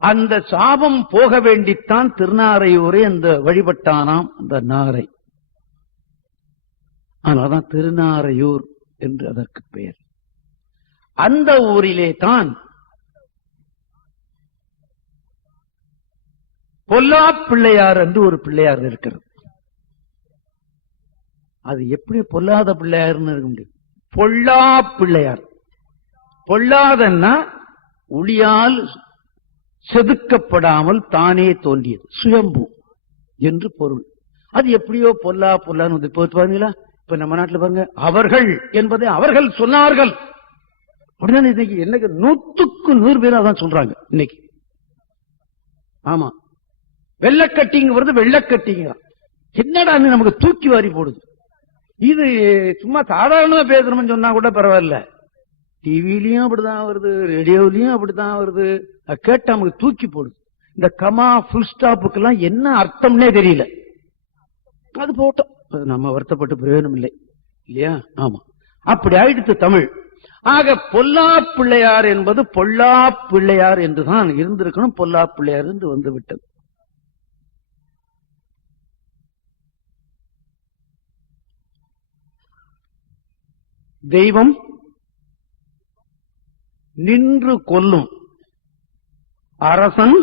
அந்த சாபம் போக வேண்டித்தான் திருநாரையூரை அந்த வழிபட்டானாம் அந்த நாரை. ஆனால்தான் திருநாரையூர் என்று அதற்கு பெயர். அந்த ஊரிலே தான் பொல்லா பிள்ளையார் என்று ஒரு பிள்ளையார் இருக்கிறது. அது எப்படி பொல்லாத பிள்ளையார்னு இருக்க முடியும்? பொல்லா பிள்ளையார். பொல்லாதன்னா ஒளியால் செதுக்கப்படாமல் தானே தோன்றியது, சுயம்பு என்று பொருள். அது எப்படியோ பொல்லான்னு பாருங்களா? இப்ப நம்ம நாட்டில் பாருங்க, அவர்கள் என்பதை அவர்கள் சொன்னார்கள் அப்படிதான் இன்னைக்கு. என்னைக்கு 100க்கு 100 பேர் அதான் சொல்றாங்க இன்னைக்கு. ஆமா, வெள்ளக்கட்டிங்க வருது, வெள்ளக்கட்டிங்க என்னடா நமக்கு தூக்கி வாரி போடுது. இது சும்மா சாதாரணமா பேசணும்னு சொன்னா கூட பரவாயில்ல, டிவிலையும் அப்படிதான் வருது, ரேடியோவிலையும் அப்படிதான் வருது. கேட்டா நமக்கு தூக்கி போடுது. இந்த கமா புல் ஸ்டாப்புக்கு எல்லாம் என்ன அர்த்தம்னே தெரியல. அது போட்டோம், நம்ம வருத்தப்பட்டு பிரயோஜனம் இல்லை இல்லையா? ஆமா, அப்படி ஆயிடுத்து தமிழ். ஆக பொல்லா பிள்ளையார் என்பது பொல்லா பிள்ளையார் என்றுதான் இருந்திருக்கணும். பொல்லா பிள்ளையார் என்று வந்து விட்டது. தெய்வம் நின்று கொல்லும், அரசன்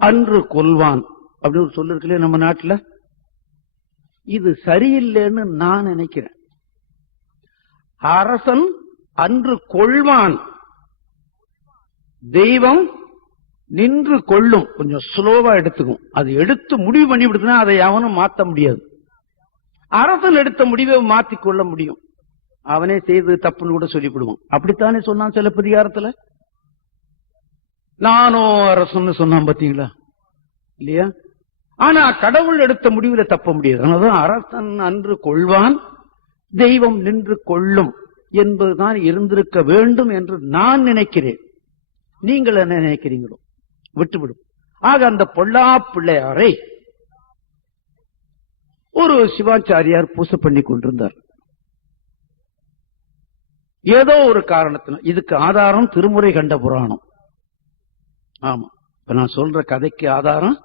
அன்று கொல்வான் அப்படின்னு ஒரு சொல்லு இருக்குல்ல நம்ம நாட்டில். இது சரியில்லைன்னு நான் நினைக்கிறேன். அரசன் அன்று கொள்வான், தெய்வம் நின்று கொள்ளும். கொஞ்சம் ஸ்லோவா எடுத்துக்கும். அது எடுத்து முடிவு பண்ணி விடுதுன்னா அதை எவனும் மாற்ற முடியாது. அரசன் எடுத்த முடிவை மாற்றிக் கொள்ள முடியும். அவனே செய்து தப்புன்னு கூட சொல்லிவிடுவான். அப்படித்தானே சொன்னான் சிலப்பதிகாரத்துல. நானோ அரசன்னு சொன்னான் பாத்தீங்களா இல்லையா? ஆனா கடவுள் எடுத்த முடிவுல தப்ப முடியாது. அதனாலதான் அரசன் அன்று கொள்வான், தெய்வம் நின்று கொள்ளும் என்பதுதான் இருந்திருக்க வேண்டும் என்று நான் நினைக்கிறேன். நீங்கள் என்ன நினைக்கிறீங்களோ விட்டுவிடும். ஆக அந்த பொல்லா பிள்ளையாரை ஒரு சிவாச்சாரியார் பூசை பண்ணி கொண்டிருந்தார். ஏதோ ஒரு காரணத்தில். இதுக்கு ஆதாரம் திருமுறை கண்ட புராணம். ஆமா, இப்ப நான் சொல்ற கதைக்கு ஆதாரம்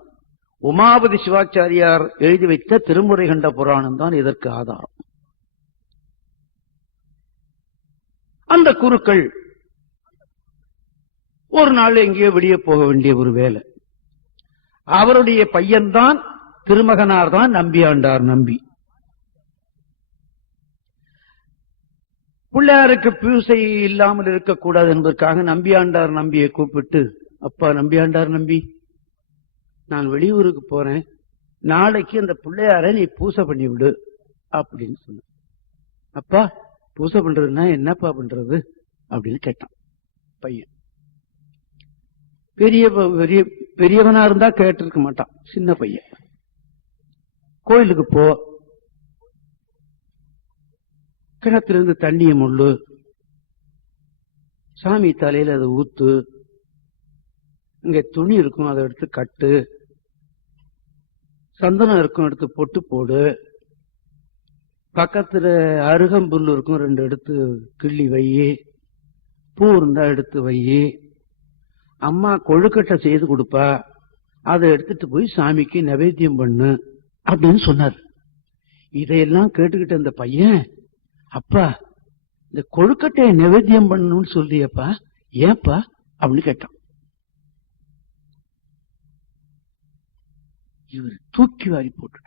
உமாபதி சிவாச்சாரியார் எழுதி வைத்த திருமுறை கண்ட புராணம் தான் இதற்கு ஆதாரம். அந்த குருக்கள் ஒரு நாள் எங்கேயோ வெளியே போக வேண்டிய ஒரு வேலை. அவருடைய பையன்தான், திருமகனார் தான் நம்பியாண்டார் நம்பி. பிள்ளையாருக்கு பூசை இல்லாமல் இருக்கக்கூடாது என்பதற்காக நம்பியாண்டார் நம்பியை கூப்பிட்டு, அப்பா நம்பியாண்டார் நம்பி, நான் வெளியூருக்கு போறேன், நாளைக்கு அந்த பிள்ளையாரை நீ பூசை பண்ணி விடு அப்படின்னு சொன்ன. அப்பா பூசை பண்றதுன்னா என்னப்பா பண்றது அப்படின்னு கேட்டான் பையன். பெரியவனா இருந்தா கேட்டிருக்க மாட்டான், சின்ன பையன். கோயிலுக்கு போ, கிணத்திலிருந்து தண்ணியை முள்ளு, சாமி தலையில அதை ஊத்து, இங்க துணி இருக்கும் அதை எடுத்து கட்டு, சந்தனம் இருக்கும் எடுத்து பொட்டு போடு, பக்கத்துல அருகம்புல் இருக்கும் 2 எடுத்து கிள்ளி வை, பூ இருந்தா எடுத்து வை, அம்மா கொழுக்கட்டை செய்து கொடுப்பா, அதை எடுத்துட்டு போய் சாமிக்கு நைவேத்தியம் பண்ணு அப்படின்னு சொன்னார். இதையெல்லாம் கேட்டுக்கிட்ட அந்த பையன், அப்பா இந்த கொழுக்கட்டையை நைவேத்தியம் பண்ணணும்னு சொல்றியப்பா, ஏப்பா அப்படின்னு கேட்டான். இவர் தூக்கி வாரி போட்டு,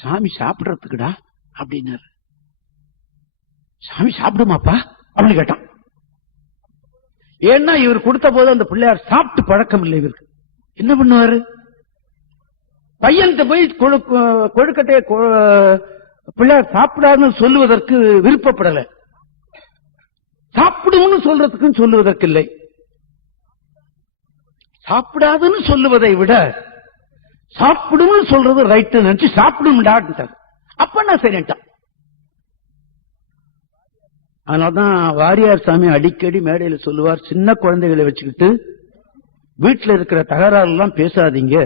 சாமி சாப்பிடறதுக்குடா அப்படின்னாரு. சாமி சாப்பிடுமாப்பா அப்படின்னு கேட்டான். ஏன்னா இவர் கொடுத்த போது அந்த பிள்ளையார் சாப்பிட்டு பழக்கம் இல்லை. இவருக்கு என்ன பண்ணுவாரு? பையன்கிட்ட போய் கொழுக்கட்டையை பிள்ளையார் சாப்பிடாதுன்னு சொல்லுவதற்கு விருப்பப்படல, சாப்பிடும்னு சொல்றதுக்கும் சொல்லுவதற்கு இல்லை. சாப்பிடாதுன்னு சொல்லுவதை விட சாப்பிடும்னு சொல்றது ரைட்டு நினைச்சு சாப்பிடும்டான்ட்டார். அப்ப நான் சரிட்டான். அதனால்தான் வாரியார் சாமி அடிக்கடி மேடையில சொல்லுவார், சின்ன குழந்தைகளை வச்சுக்கிட்டு வீட்டுல இருக்கிற தகராறு எல்லாம் பேசாதீங்க,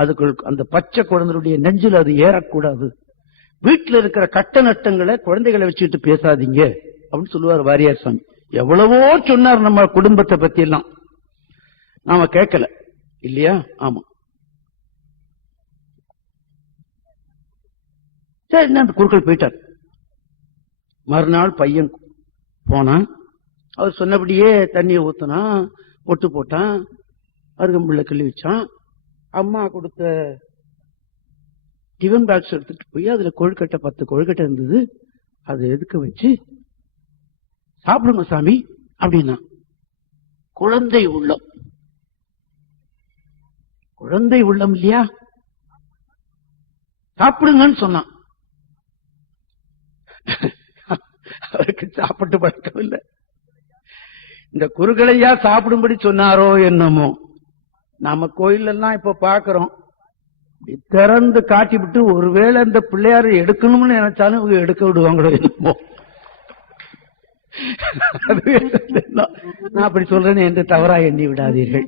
அதுக்கு அந்த பச்சை குழந்தைகளுடைய நெஞ்சில் அது ஏறக்கூடாது. வீட்டுல இருக்கிற கட்ட நட்டங்களை குழந்தைகளை வச்சுக்கிட்டு பேசாதீங்க அப்படின்னு சொல்லுவார் வாரியார் சாமி. எவ்வளவோ சொன்னார் நம்ம குடும்பத்தை பத்தி எல்லாம், நாம கேட்கல இல்லையா? ஆமா. சரி, அந்த குறுக்கள் போயிட்டார். மறுநாள் பையன் போனான். அவர் சொன்னபடியே தண்ணியை ஊத்தினான், பொட்டு போட்டான், அருகம்புள்ள கிள்ளி வச்சான். அம்மா கொடுத்த டிஃபன் பாக்ஸ் எடுத்துட்டு போய் அதுல கொழுக்கட்டை 10 கொழுக்கட்டை இருந்தது, அதை எதுக்க வச்சு சாப்பிடுங்க சாமி அப்படின்னா. குழந்தை உள்ளம், குழந்தை உள்ளம் இல்லையா? சாப்பிடுங்கன்னு சொன்னான். அவருக்கு சாப்பிட்டு பழக்கம் இல்லை. இந்த குறுகளையா சாப்பிடும்படி சொன்னாரோ என்னமோ. நாம கோயிலெல்லாம் இப்ப பாக்குறோம், திறந்து காட்டி விட்டு ஒருவேளை இந்த பிள்ளையாரு எடுக்கணும்னு நினைச்சாலும் இவங்க எடுக்க விடுவாங்களோ என்னமோ. நான் அப்படி சொல்றேன்னு என்று தவறா எண்ணி விடாதீர்கள்.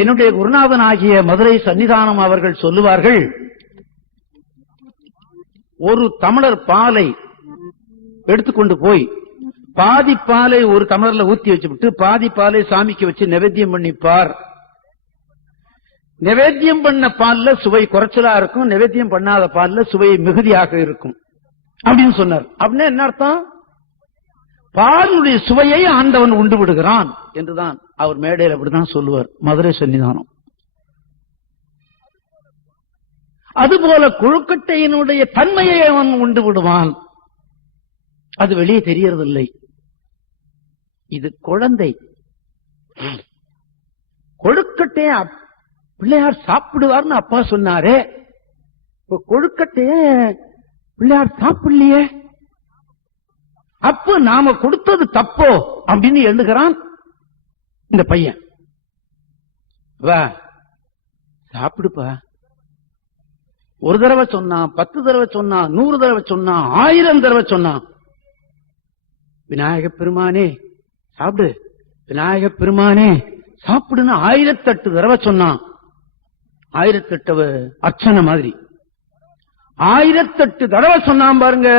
என்னுடைய குருநாதன் ஆகிய மதுரை சன்னிதானம் அவர்கள் சொல்லுவார்கள், ஒரு டம்ளர் பாலை எடுத்துக்கொண்டு போய் பாதி பாலை ஒரு டம்ளர்ல ஊத்தி வச்சுவிட்டு பாதி பாலை சாமிக்கு வச்சு நைவேத்தியம் பண்ணிப்பார். நைவேத்தியம் பண்ண பால்ல சுவை குறைச்சலா இருக்கும், நைவேத்தியம் பண்ணாத பால்ல சுவை மிகுதியாக இருக்கும் அப்படின்னு சொன்னார். அப்படின்னா என்ன அர்த்தம்? பாலுடைய சுவையை ஆண்டவன் உண்டு விடுகிறான் என்றுதான் அவர் மேடையில் அப்படிதான் சொல்லுவார் மதுரை சன்னிதானம். அதுபோல கொழுக்கட்டையினுடைய தன்மையை அவன் உண்டு விடுவான், அது வெளியே தெரியறதில்லை. இது குழந்தை. கொழுக்கட்டைய பிள்ளையார் சாப்பிடுவார்னு அப்பா சொன்னாரே, கொழுக்கட்டைய பிள்ளையார் சாப்பிடலையே, அப்ப நாம கொடுத்தது தப்போ அப்படின்னு எண்ணுகிறான் இந்த பையன். வா சாப்பிடுப்பா. ஒரு தடவை சொன்னான், 10 தடவை சொன்னான், 100 தடவை சொன்னான், 1000 தடவை சொன்னான். விநாயக பெருமானே சாப்பிடு, விநாயக பெருமானே சாப்பிடுன்னு 1008 தடவை சொன்னான். 1008 அர்ச்சனை மாதிரி 1008 தடவை சொன்னான் பாருங்க,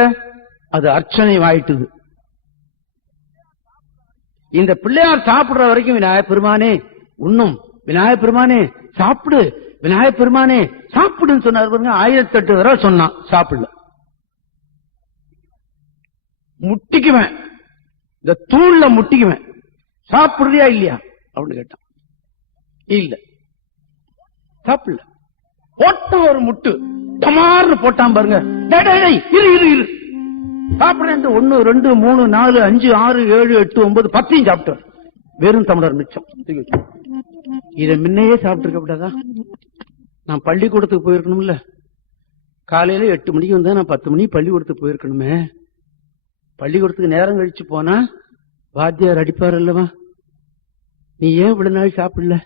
அது அர்ச்சனை ஆயிட்டுது. இந்த பிள்ளையார் சாப்பிடுற வரைக்கும் விநாயக பெருமானே உண்ணும், விநாயக பெருமானே சாப்பிடு, விநாயக பெருமானே சாப்பிடுன்னு சொன்னார் பாருங்க. 1008 தடவை சொன்னான், சாப்பிடல. முட்டிக்குவேன், இந்த தூள்ல முட்டிக்குவேன், சாப்பிடுறியா இல்லையா அப்படின்னு கேட்டான். இல்ல, சாப்பிடல. போட்டான் ஒரு முட்டு, டமார்னு போட்டான் பாருங்க. இரு இரு இரு சாப்பிடுறேன். 1 2 3 4 5 6 7 8 9 10 சாப்பிட்டார். வெறும் டம்ளர் மிச்சம். இதை முன்னையே சாப்பிட்டு இருக்க கூடாதா? நான் பள்ளிக்கூடத்துக்கு போயிருக்கணும்ல, காலையில 8 மணிக்கு வந்தா நான் 10 மணிக்கு பள்ளிக்கூடத்துக்கு போயிருக்கணுமே. பள்ளிக்கூடத்துக்கு நேரம் கழிச்சு போனா வாத்தியார் அடிப்பார் அல்லவா, நீ ஏன் இவ்வளவு நாள் சாப்பிடல,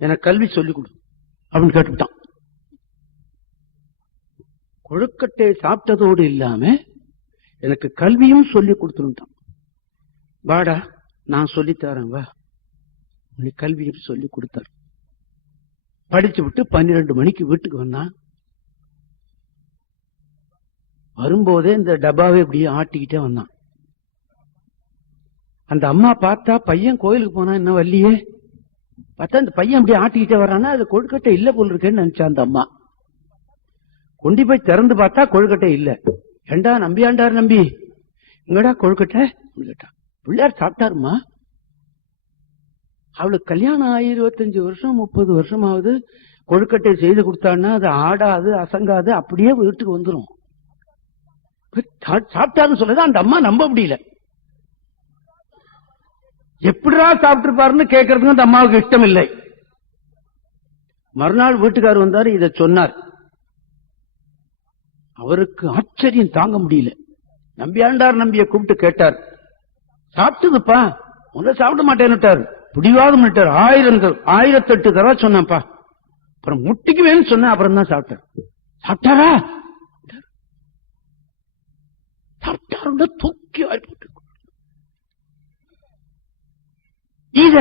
எனக்கு கல்வி சொல்லிக் கொடு அப்படின்னு கேட்டுட்டான். கொழுக்கட்டை சாப்பிட்டதோடு இல்லாம எனக்கு கல்வியும் சொல்லி கொடுத்துட்டான். வாடா நான் சொல்லித்தரேன் வா, உனக்கு கல்வியும் சொல்லி கொடுத்தார். படிச்சு விட்டு 12 மணிக்கு வீட்டுக்கு வந்தான். வரும்போதே இந்த டப்பாவை இப்படியே ஆட்டிக்கிட்டே வந்தான். அந்த அம்மா பார்த்தா பையன் கோயிலுக்கு போனா என்ன வரலையே, பார்த்தா இந்த பையன் அப்படியே ஆட்டிக்கிட்டே வர்றானா, அது கொழுக்கட்டை இல்ல போல் இருக்கேன்னு நினைச்சா அந்த அம்மா. கொண்டு போய் திறந்து பார்த்தா கொழுக்கட்டை இல்ல. ஏண்டா நம்பியாண்டார் நம்பி, இங்கடா கொழுக்கட்டை கேட்டா. பிள்ளையார் சாப்பிட்டாருமா. அவளுக்கு கல்யாணம் ஆகி 25 வருஷம் 30 வருஷம் ஆகுது, கொழுக்கட்டை செய்து கொடுத்தான்னா அது ஆடாது அசங்காது, அப்படியே வீட்டுக்கு வந்துடும். சாப்பிட்டாருன்னு சொல்லதான் அந்த அம்மா நம்ப முடியல. எப்படிடா சாப்பிட்டுருப்பாருன்னு கேட்கறதுக்கு அந்த அம்மாவுக்கு இஷ்டம் இல்லை. மறுநாள் வீட்டுக்காரர் வந்தாரு, இதை சொன்னார். அவருக்கு ஆச்சரியம் தாங்க முடியல. நம்பியாண்டார் நம்பிய கூப்பிட்டு கேட்டார், சாப்பிட்டதுப்பா, முதல்ல சாப்பிட மாட்டேன்னுட்டார், பிடிவாதம் பண்ணிட்டார். 1008 தடவை சொன்னப்பா, அப்புறம் முட்டிக்குவேன்னு சொன்ன, அப்புறம் தான் சாப்பிட்டார். சாப்பிட்டாரா? சாப்பிட்டாரு, தூக்கி வாய்ப்பு. இத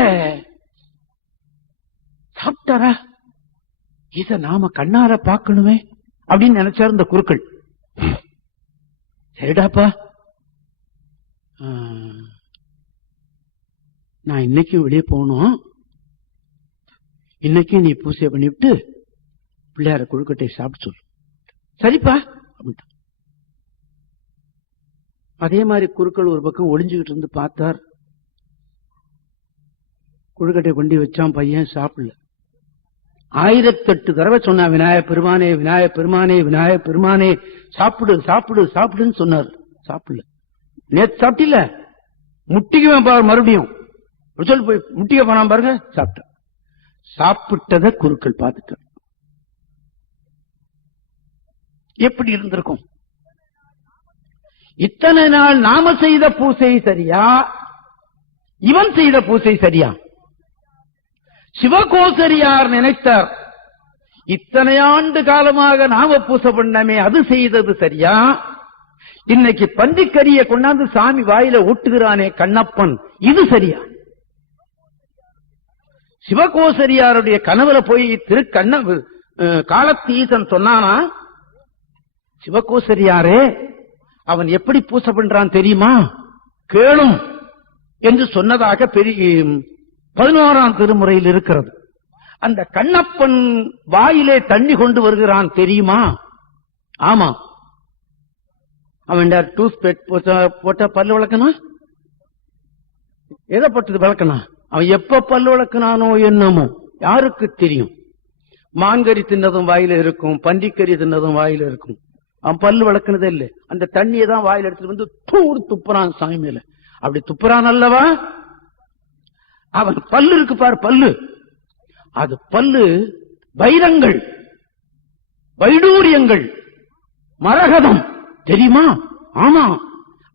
சாப்பிட்டாரா? இத நாம கண்ணால பார்க்கணுமே அப்படின்னு நினைச்சாரு இந்த குருக்கள். சரிடாப்பா, நான் இன்னைக்கு வெளியே போகணும், இன்னைக்கு நீ பூசை பண்ணிவிட்டு பிள்ளையார கொழுக்கட்டை சாப்பிட்டு சொல்லு. சரிப்பா அப்படின்ட்டு. அதே மாதிரி குருக்கள் ஒரு பக்கம் ஒளிஞ்சுகிட்டு இருந்து பார்த்தார். கொழுக்கட்டை கொண்டு வச்சான், பையன் சாப்பிடல. 1008 தடவை சொன்னா, விநாயக பெருமானே விநாயக பெருமானே விநாயக பெருமானே, சாப்பிடு சாப்பிடு சாப்பிடுன்னு சொன்னார். சாப்பிடல. நேற்று சாப்பிட்டில, முட்டிக்குவேன் பாரு மறுபடியும் சொல்லி போய் முட்டிக்க போனான் பாருங்க, சாப்பிட்ட. சாப்பிட்டத குருக்கள் பார்த்துட்டார். எப்படி இருந்திருக்கும்? இத்தனை நாள் நாம செய்த பூசை சரியா, இவன் செய்த பூசை சரியா? சிவகோசரியார் நினைத்தார், இத்தனை ஆண்டு காலமாக நாம பூசை பண்ணமே, அது செய்தது சரியா? இன்னைக்கு பன்றிக்கறியை கொண்டாந்து சாமி வாயில ஊட்டுகிறானே கண்ணப்பன், இது சரியா? சிவகோசரியாருடைய கனவுல போய் திருக்கண்ண காலத்தீசன் சொன்னானா, சிவகோசரியாரே அவன் எப்படி பூசை பண்றான் தெரியுமா, கேளும் என்று சொன்னதாக பெரிய 11ஆம் திருமுறையில் இருக்கிறது. அந்த கண்ணப்பன் வாயிலே தண்ணி கொண்டு வருகிறான் தெரியுமா? ஆமா. அவன் டூத்பேஸ்ட் போட்டா பல்லு விளக்கணும், எதை பட்டது விளக்கணும்? அவன் எப்ப பல்லு விளக்கினானோ என்னமோ யாருக்கு தெரியும். மான்கறி தின்னதும் வாயில இருக்கும், பன்றிக்கறி தின்னதும் வாயில இருக்கும். அவன் பல்லு விளக்குனதே இல்லை. அந்த தண்ணியை தான் வாயில எடுத்துட்டு வந்து தூர் துப்புறான் சாமி மேல. அப்படி துப்புறான் அல்லவா? அவன் பல்லு இருக்கு பாரு, பல்லு, அது பல்லு வைரங்கள், வைடூரியங்கள், மரகதம் தெரியுமா? ஆமா.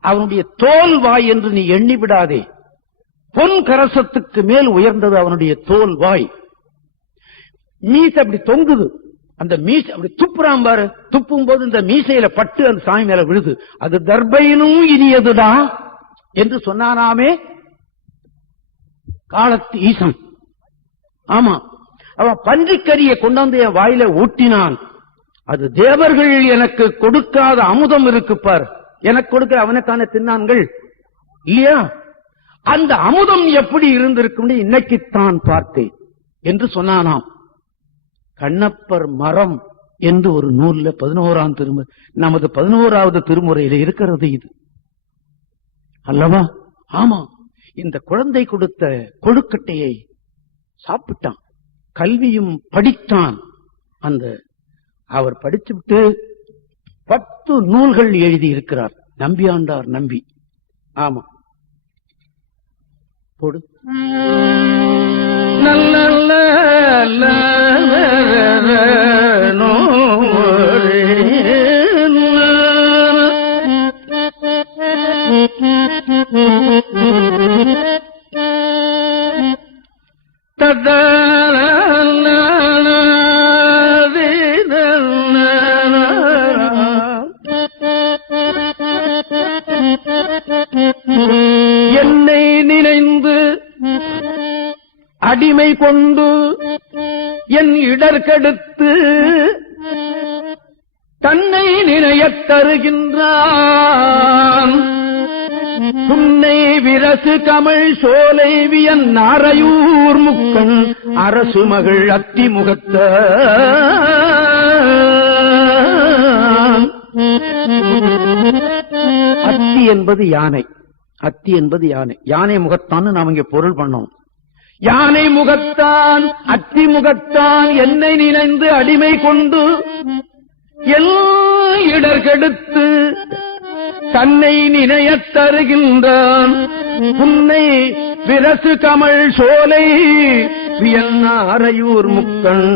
அவனுடைய தோல் வாய் என்று நீ எண்ணி விடாதே, பொன் கரசத்துக்கு மேல் உயர்ந்தது அவனுடைய தோல் வாய். மீசை அப்படி தொங்குது, அந்த மீசை அப்படி துப்புறான் பாரு, துப்பும் போது இந்த மீசையில பட்டு அந்த சாமி மேல விழுது. அது தர்பையினும் இனியதுடா என்று சொன்னானாமே காலத்து ஈசன். ஆமா. அவன் பன்றிக்கறியை கொண்டாந்து என் வாயில ஊட்டினான். அது தேவர்கள் எனக்கு கொடுக்காத அமுதம் இருக்கு பார், எனக்கு கொடுக்கிற அவனைத்தானே தின்னான்கள் இல்லையா? அந்த அமுதம் எப்படி இருந்திருக்கும் இன்னைக்குத்தான் பார்த்தேன் என்று சொன்னானாம். கண்ணப்பர் மரம் என்று ஒரு நூல்ல 11ஆம் திருமுறை, நமது 11வது திருமுறையில இருக்கிறது இது அல்லவா? ஆமா. இந்த குழந்தை கொடுத்த கொழுக்கட்டையை சாப்பிட்டான், கல்வியும் படித்தான். அந்த அவர் படிச்சுவிட்டு 10 நூல்கள் எழுதி இருக்கிறார் நம்பியாண்டார் நம்பி. ஆமா, போடு. என்னை நினைந்து அடிமை கொண்டு என் இடர்கெடுத்து தன்னை நினையத் தருகின்றான். புன்னை விரசு கமழ் சோலை வியன் நாரையூர் முக்கன் அரசு மகள் அத்திமுகத்த அத்தி என்பது யானை, அத்தி என்பது யானை, யானை முகத்தான்னு நாம் இங்க பொருள் பண்ணோம். யானை முகத்தான் அத்தி முகத்தான் என்னை நினைந்து அடிமை கொண்டு எல் இடர்கெடுத்து தன்னை நினையத் தருகின்றான் புன்னை விரசு கமல் சோலை வியன்னாரையூர் முக்கண்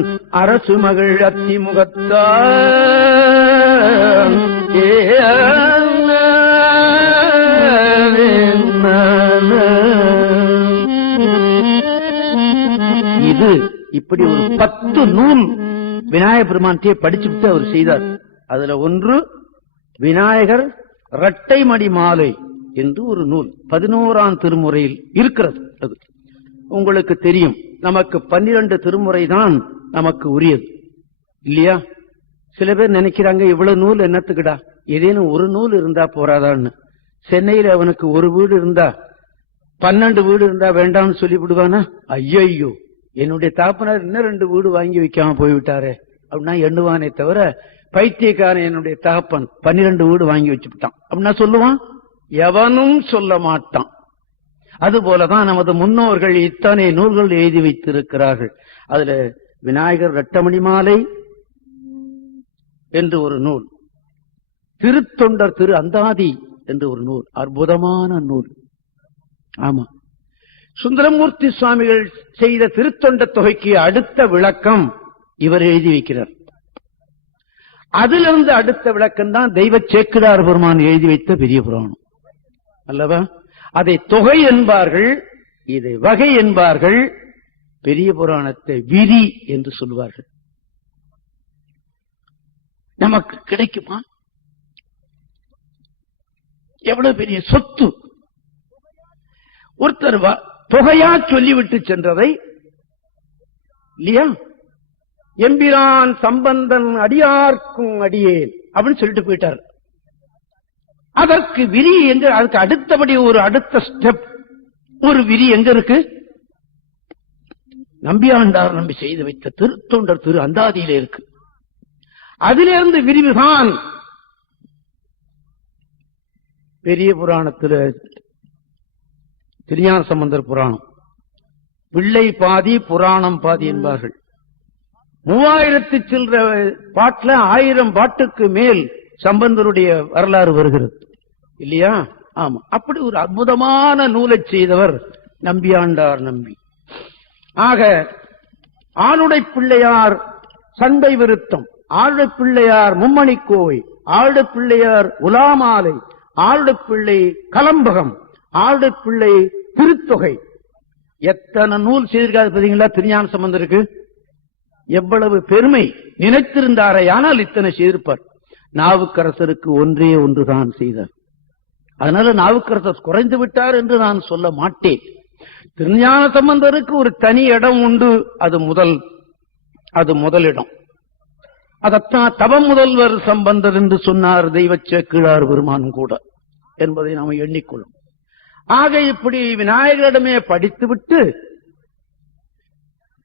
அரசு மகள் அத்தி முகத்தான் இது இப்படி ஒரு 10 நூல் விநாயகர் பெருமான்கிட்டே படிச்சுட்டு அவர் செய்தார். அதுல ஒன்று விநாயகர் இரட்டைமடி மாலை என்று ஒரு நூல் 11ஆம் திருமுறையில் இருக்கிறது. அது உங்களுக்கு தெரியும். நமக்கு 12 திருமுறை தான் நமக்கு உரியது இல்லையா? சில பேர் நினைக்கிறாங்க இவ்வளவு நூல் என்னத்துக்குடா, ஏதேனும் ஒரு நூல் இருந்தா போறாதான்னு. சென்னையில அவனுக்கு ஒரு வீடு இருந்தா 12 வீடு இருந்தா வேண்டாம்னு சொல்லி விடுவானா? ஐயோ என்னுடைய தாப்பனார் இன்னும் 2 வீடு வாங்கி வைக்காம போய்விட்டாரு அப்படின்னா எண்ணுவானே தவிர, பைத்தியக்காரன் என்னுடைய தகப்பன் 12 வீடு வாங்கி வச்சுட்டான் அப்படின்னா சொல்லுவான்? எவனும் சொல்ல மாட்டான். அதுபோலதான் நமது முன்னோர்கள் இத்தனை நூல்கள் எழுதி வைத்திருக்கிறார்கள். அதுல விநாயகர் இரட்டமணி மாலை என்று ஒரு நூல், திருத்தொண்டர் திரு அந்தாதி என்று ஒரு நூல், அற்புதமான நூல். ஆமா, சுந்தரமூர்த்தி சுவாமிகள் செய்த திருத்தொண்ட தொகைக்கு அடுத்த விளக்கம் இவர் எழுதி வைக்கிறார். அதிலிருந்து அடுத்த விளக்கம் தான் தெய்வ சேக்கிழார் பெருமான் எழுதி வைத்த பெரிய புராணம் அல்லவா? அதை தொகை என்பார்கள், இதை வகை என்பார்கள். பெரிய புராணத்தை விதி என்று சொல்வார்கள். நமக்கு கிடைக்குமா? எவ்வளவு பெரிய சொத்து! ஒருத்தர் தொகையா சொல்லிவிட்டு சென்றதை இல்லையா, எம்பிரான் சம்பந்தன் அடியார்க்கும் அடியேன் அப்படின்னு சொல்லிட்டு போயிட்டார். அதற்கு விரி எங்க? அதுக்கு அடுத்தபடி ஒரு அடுத்த ஸ்டெப், ஒரு விரி எங்க இருக்கு? நம்பியாண்டார் நம்பி செய்து வைத்த திருத்தொண்டர் திரு அந்தாதியில இருக்கு. அதிலிருந்து விரிவுதான் பெரிய புராணத்தில் திருஞான சம்பந்தர் புராணம். பிள்ளை பாதி புராணம் பாதி என்பார்கள். 3000 சில்லற பாட்டுல 1000 பாட்டுக்கு மேல் சம்பந்தருடைய வரலாறு வருகிறது இல்லையா? ஆமா, அப்படி ஒரு அற்புதமான நூலை செய்தவர் நம்பியாண்டார் நம்பி. ஆக ஆளுடை பிள்ளையார் சண்டை விருத்தம், ஆளுடை பிள்ளையார் மும்மணி கோவை, ஆளுடை பிள்ளையார் உலாமாலை, ஆளுடை பிள்ளை கலம்பகம், ஆளுடை பிள்ளை திருத்தொகை, எத்தனை நூல் செய்திருக்காது பார்த்தீங்களா? திருஞான சம்பந்தருக்கு எவ்வளவு பெருமை! நினைத்திருந்தாரே ஆனால் இத்தனை செய்திருப்பார். நாவுக்கரசருக்கு ஒன்றே ஒன்றுதான் செய்தார். அதனால நாவுக்கரசர் குறைந்து விட்டார் என்று நான் சொல்ல மாட்டேன். திருஞான சம்பந்தருக்கு ஒரு தனி இடம் உண்டு. அது முதலிடம். அதத்தான் தவ முதல்வர் சம்பந்தர் என்று சொன்னார் தெய்வ சேக்கிழார் பெருமான் கூட என்பதை நாம் எண்ணிக்கொள்ளும். ஆக இப்படி விநாயகரிடமே படித்துவிட்டு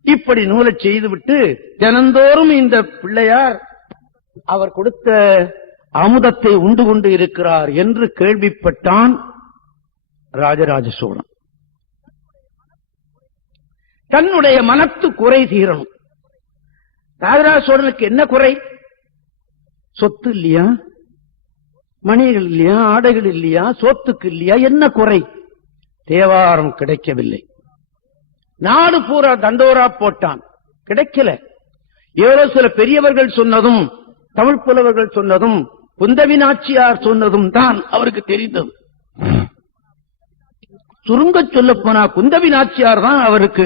இப்படி நூலை செய்துவிட்டு தினந்தோறும் இந்த பிள்ளையார் அவர் கொடுத்த அமுதத்தை உண்டு கொண்டு இருக்கிறார் என்று கேள்விப்பட்டான் ராஜராஜ சோழன். தன்னுடைய மனத்து குறை தீரணும். ராஜராஜ சோழனுக்கு என்ன குறை? சொத்து இல்லையா, மணிகள் இல்லையா, ஆடைகள் இல்லையா, சோத்துக்கு இல்லையா, என்ன குறை? தேவாரம் கிடைக்கவில்லை. நாடு பூரா தண்டோரா போட்டான், கிடைக்கல. ஏதோ சில பெரியவர்கள் சொன்னதும் தமிழ் புலவர்கள் சொன்னதும் குந்தவி நாச்சியார் சொன்னதும் தான் அவருக்கு தெரிந்தது. சுருங்க சொல்ல போனா குந்தவி நாச்சியார் தான் அவருக்கு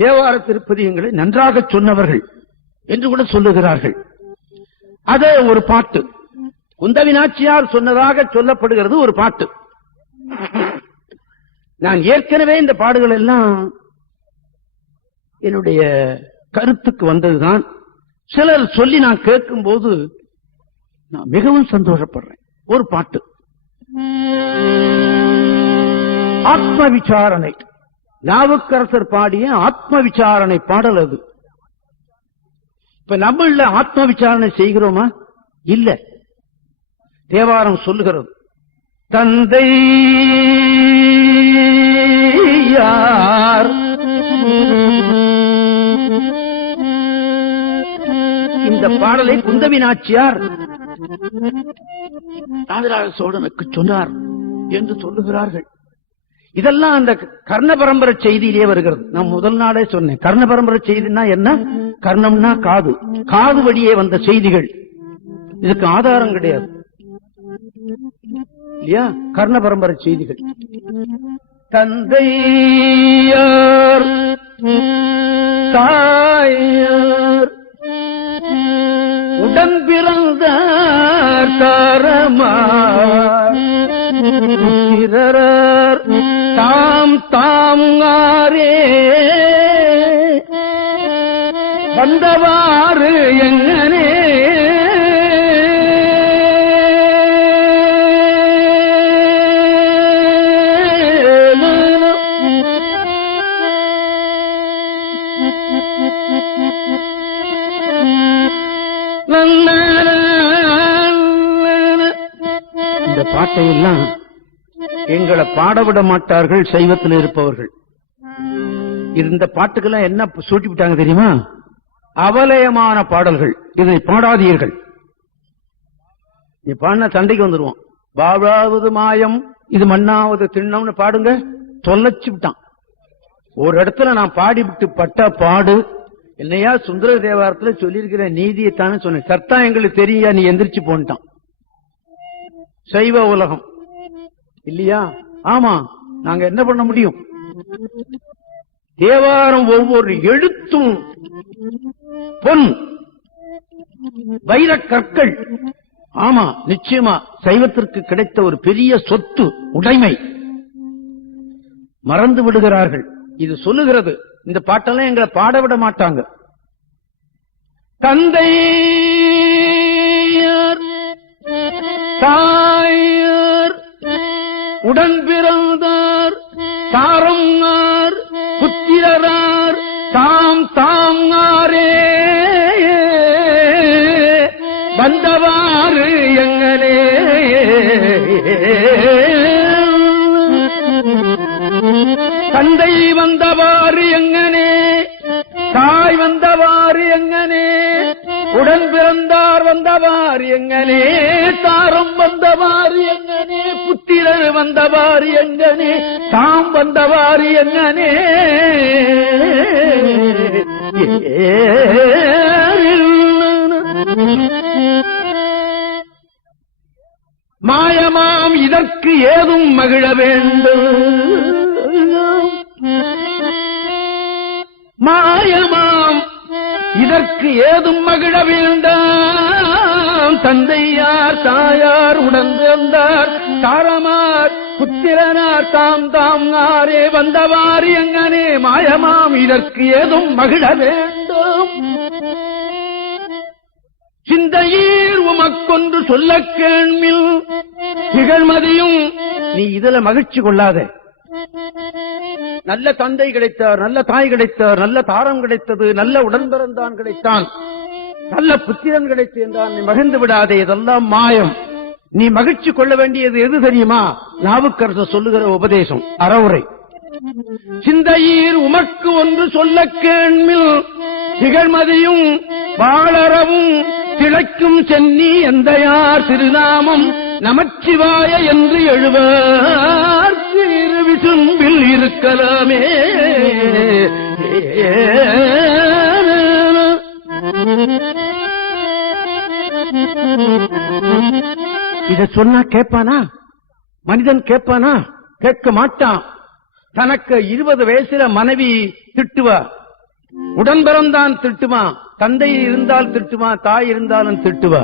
தேவார திருப்பதிகளை நன்றாக சொன்னவர்கள் என்று கூட சொல்லுகிறார்கள். அதே ஒரு பாட்டு குந்தவி நாச்சியார் சொன்னதாக சொல்லப்படுகிறது. ஒரு பாட்டு நான் ஏற்கனவே இந்த பாடுகள் எல்லாம் என்னுடைய கருத்துக்கு வந்ததுதான். சிலர் சொல்லி நான் கேட்கும் போது நான் மிகவும் சந்தோஷப்படுறேன். ஒரு பாட்டு ஆத்ம விசாரணை, நாவுக்கரசர் பாடிய ஆத்ம விசாரணை பாடல் அது. இப்ப நம்மள ஆத்ம விசாரணை செய்கிறோமா? இல்ல. தேவாரம் சொல்லுகிறது, தந்தை தந்தையார். இந்த பாடலை குந்தவி நாச்சியார் ராஜராஜ சோழனுக்கு சொன்னார் என்று சொல்லுகிறார்கள். இதெல்லாம் அந்த கர்ண பரம்பரை செய்தியிலே வருகிறது. நான் முதல் நாளே சொன்னேன், கர்ண பரம்பரை செய்தினா என்ன? கர்ணம்னா காது, காது வழியே வந்த செய்திகள். இதுக்கு ஆதாரம் கிடையாது இல்லையா? கர்ண பரம்பரை செய்திகள். தந்தையார் தாயார் உடன் பிறந்த தாரமார் புத்திரர் தாம் தாங்காரே வந்தவாறு எங்கனே இந்த பாட்டையெல்லாம் எங்களை பாடவிட மாட்டார்கள் சைவத்தில் இருப்பவர்கள். இந்த பாட்டுக்கெல்லாம் என்ன சூட்டி விட்டாங்க தெரியுமா? அவலயமான பாடல்கள், இதை பாடாதீர்கள். நீ பாடின சண்டைக்கு வந்துருவோம். பாவாவது மாயம் இது மண்ணாவது திண்ணம்னு பாடுங்க, தொலைச்சு விட்டான். ஒரு இடத்துல நான் பாடிவிட்டு பட்ட பாடு என்னையா சுந்தர தேவாரத்துல சொல்லியிருக்கிற நீதியைத்தானே சொன்னேன். சர்த்தா எங்களுக்கு தெரியா, நீ எந்திரிச்சு போன்ட்டான். சைவ உலகம் இல்லையா? ஆமா, நாங்க என்ன பண்ண முடியும்? தேவாரம் ஒவ்வொரு எழுத்தும் பொன் வைரக் கற்கள். ஆமா, நிச்சயமா சைவத்திற்கு கிடைத்த ஒரு பெரிய சொத்து, உடைமை. மறந்து விடுகிறார்கள். இது சொல்லுகிறது. இந்த பாட்டெல்லாம் எங்களை பாட விட மாட்டாங்க. தந்தை தாயார் உடன் பிறந்தார் தாரங்கார் புத்திரரார் தாம் தாங்காரே வந்தவாறு எங்களே தந்தை வந்தவாறு எங்கனே தாய் வந்தவாறு எங்கனே உடன் பிறந்தார் வந்தவாறு எங்கனே தாரம் வந்தவாறு எங்கனே புத்திரர் வந்தவாறு எங்கனே தாம் வந்தவாறு எங்கனே மாயமாம் இதற்கு ஏதும் மகிழ வேண்டும். மாயமாம் இதற்கு ஏதும் மகிழ வேண்டாம். தந்தையார் தாயார் உடன் பிறந்தார் தாரமார் புத்திரனார் தாம் தாம் ஆரே வந்தவாறு எங்கனே மாயமாம் இதற்கு ஏதும் மகிழ வேண்டும். சிந்தையீர் உமக்கொன்று சொல்ல கேள்மில் திகழ்மதியும். நீ இதுல மகிழ்ச்சி கொள்ளாத. நல்ல தந்தை கிடைத்தார், நல்ல தாய் கிடைத்தார், நல்ல தாரம் கிடைத்தது, நல்ல உடன் பிறந்தான் கிடைத்தான், நல்ல புத்திரன் கிடைத்து என்றான். நீ மகிழ்ந்து விடாதே, இதெல்லாம் மாயம். நீ மகிழ்ச்சி கொள்ள வேண்டியது எது தெரியுமா? நாவுக்கரசர் சொல்லுகிற உபதேசம், அறவுரை. சிந்தையீர் உமக்கு ஒன்று சொல்ல கேள்மில் திகழ்மதியும் வாழறவும் திளைக்கும் சென்னி எந்தையார் திருநாமம் நமச்சிவாய என்று எழுவார் விசும்பில் இருக்கலாமே. இத சொன்னா கேட்பானா? மனிதன் கேட்பானா? கேட்க மாட்டான். தனக்கு 20 வயசுல மனைவி திட்டுவா, உடன் பிறந்தான் திட்டுமா, தந்தை இருந்தால் திட்டுமா, தாய் இருந்தாலும் திட்டுவா.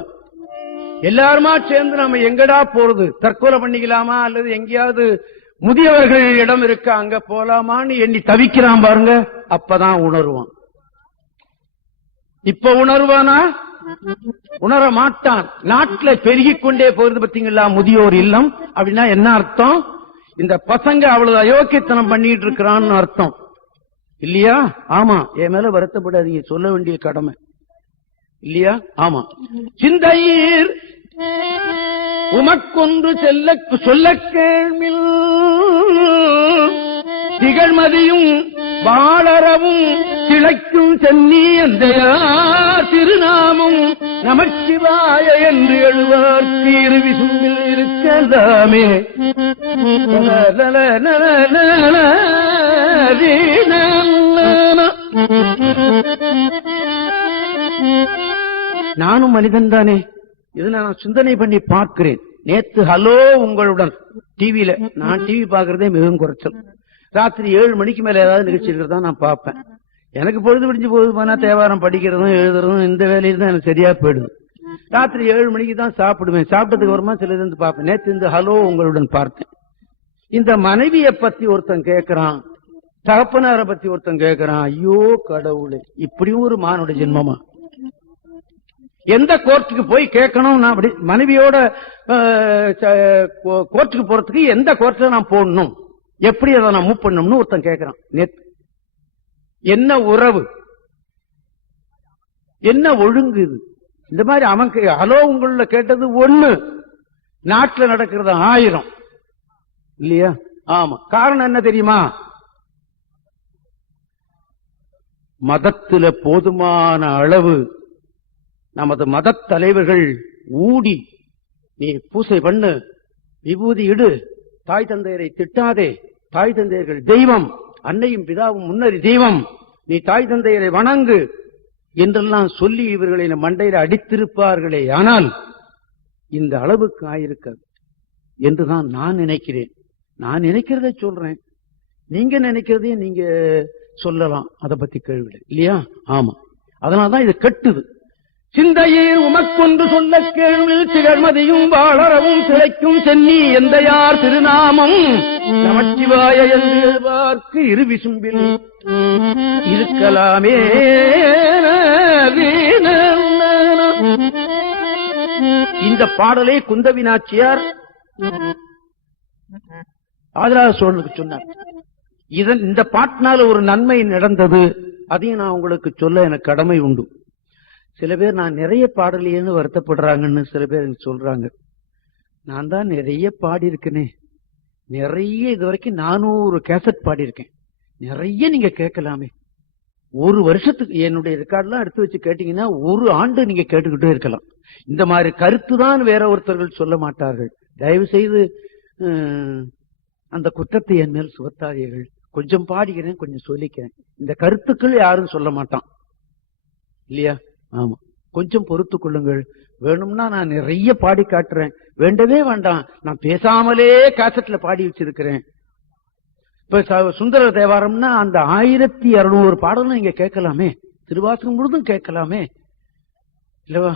எல்லாருமா சேர்ந்து நம்ம எங்கடா போறது, தற்கொலை பண்ணிக்கலாமா அல்லது எங்கேயாவது முதியவர்கள் இடம் இருக்க அங்க போலாமான்னு எண்ணி தவிக்கிறான் பாருங்க. அப்பதான் உணர்வான். இப்ப உணர்வானா? உணர மாட்டான். நாட்டுல பெருகிக் கொண்டே போறது பத்தீங்களா முதியோர் இல்லம். அப்படின்னா என்ன அர்த்தம்? இந்த பசங்க அவ்வளவு அயோக்கியத்தனம் பண்ணிட்டு இருக்கிறான்னு அர்த்தம் இல்லையா? ஆமா, என் மேல வருத்தப்படாதீங்க, சொல்ல வேண்டிய கடமை இல்லையா? ஆமா. சிந்தையீர் உமக்கொன்று சொல்ல கேள்மில் திகழ்மதியும் வாளரவும் திளைக்கும் சென்னி எந்தையார் திருநாமம் நமச்சிவாய என்று எழுவார் தீரு விசும்பில் இருக்கலாமே. நானும் மனிதன் தானே, இது நான் சிந்தனை பண்ணி பார்க்கிறேன். நேத்து ஹலோ உங்களுடன் டிவியில, நான் டிவி பாக்குறதே மிகவும் குறைச்சல். ராத்திரி 7 மணிக்கு மேல ஏதாவது நிகழ்ச்சி இருக்கிறதா நான் பார்ப்பேன். எனக்கு பொழுது விடிஞ்சு போகுதுனா தேவாரம் படிக்கிறதும் எழுதுறதும் இந்த வேலையில தான் எனக்கு சரியா போயிடுது. ராத்திரி 7 மணிக்கு தான் சாப்பிடுவேன். சாப்பிட்டதுக்கு அப்புறமா சில இருந்து பார்ப்பேன். நேத்து இந்த ஹலோ உங்களுடன் பார்த்தேன். இந்த மனைவிய பத்தி ஒருத்தன் கேட்கிறான், தகப்பனாரை பத்தி ஒருத்தன் கேட்கிறான். ஐயோ கடவுளே, இப்படியும் ஒரு மானுட ஜென்மமா? எந்த கோர்ட்டுக்கு போய் கேட்கணும்? நான் அப்படி மனைவியோட கோர்ட்டுக்கு போறதுக்கு எந்த கோர்ட்ல நான் போடணும், எப்படி அதை நான் மூவ் பண்ணணும்னு ஒருத்தன் கேட்கிறான். நேத்து என்ன உறவு, என்ன ஒழுங்கு இது? இந்த மாதிரி அவன் ஹலோ உங்கள கேட்டது 1, நாட்டுல நடக்கிறது 1000 இல்லையா? ஆமா. காரணம் என்ன தெரியுமா? மதத்துல போதுமான அளவு நமது மத தலைவர்கள் ஊடி, நீ பூசை பண்ணு, விபூதி இடு, தாய் தந்தையரை திட்டாதே, தாய் தந்தையர்கள் தெய்வம், அன்னையும் பிதாவும் முன்னறி தெய்வம், நீ தாய் தந்தையரை வணங்கு என்றெல்லாம் சொல்லி இவர்களை மண்டையில அடித்திருப்பார்களே. ஆனால் இந்த அளவுக்கு ஆயிருக்காது என்றுதான் நான் நினைக்கிறேன். நான் நினைக்கிறதை சொல்றேன், நீங்க நினைக்கிறதையும் நீங்க சொல்லலாம். அதை பத்தி கேள்வி இல்லையா? ஆமா. அதனாலதான் இது கட்டுது. சிந்தையே உமக்கொன்று சொல்ல கேள்வில் திகழ்மதியும் வாளரவும் திளைக்கும் சென்னி எந்தையார் திருநாமம் நமச்சிவாய என்று பார்க்கு இரு விசும்பில் இருக்கலாமே. இந்த பாடலை குந்தவி நாச்சியார் ஆதிராஜ சோழனுக்கு சொன்னார். இந்த பாட்டினால ஒரு நன்மை நடந்தது, அதையும் நான் உங்களுக்கு சொல்ல எனக்கு கடமை உண்டு. சில பேர் நான் நிறைய பாடலையேன்னு வருத்தப்படுறாங்கன்னு சில பேர் சொல்றாங்க. நான் தான் நிறைய பாடி இருக்கேனே, நிறைய இது வரைக்கும் 400 கேசட் பாடி இருக்கேன். நிறைய நீங்க கேட்கலாமே. ஒரு வருஷத்துக்கு என்னுடைய ரெக்கார்ட்லாம் எடுத்து வச்சு கேட்டீங்கன்னா 1 ஆண்டு நீங்க கேட்டுக்கிட்டே இருக்கலாம். இந்த மாதிரி கருத்து தான் வேற ஒருத்தர்கள் சொல்ல மாட்டார்கள். தயவு செய்து அந்த குற்றத்தை என் மேல் சுமத்தாதீர்கள். கொஞ்சம் பாடிக்கிறேன், கொஞ்சம் சொல்லிக்கிறேன். இந்த கருத்துக்கள் யாரும் சொல்ல மாட்டான் இல்லையா? ஆமா, கொஞ்சம் பொறுத்து கொள்ளுங்கள். வேணும்னா நான் நிறைய பாடி காட்டுறேன், வேண்டவே வேண்டாம், நான் பேசாமலே காசட்ல பாடி வச்சிருக்கிறேன். இப்ப சுந்தர தேவாரம்னா அந்த 1200 பாடலும் நீங்க கேட்கலாமே, திருவாசகம் முழுதும் கேட்கலாமே இல்லவா?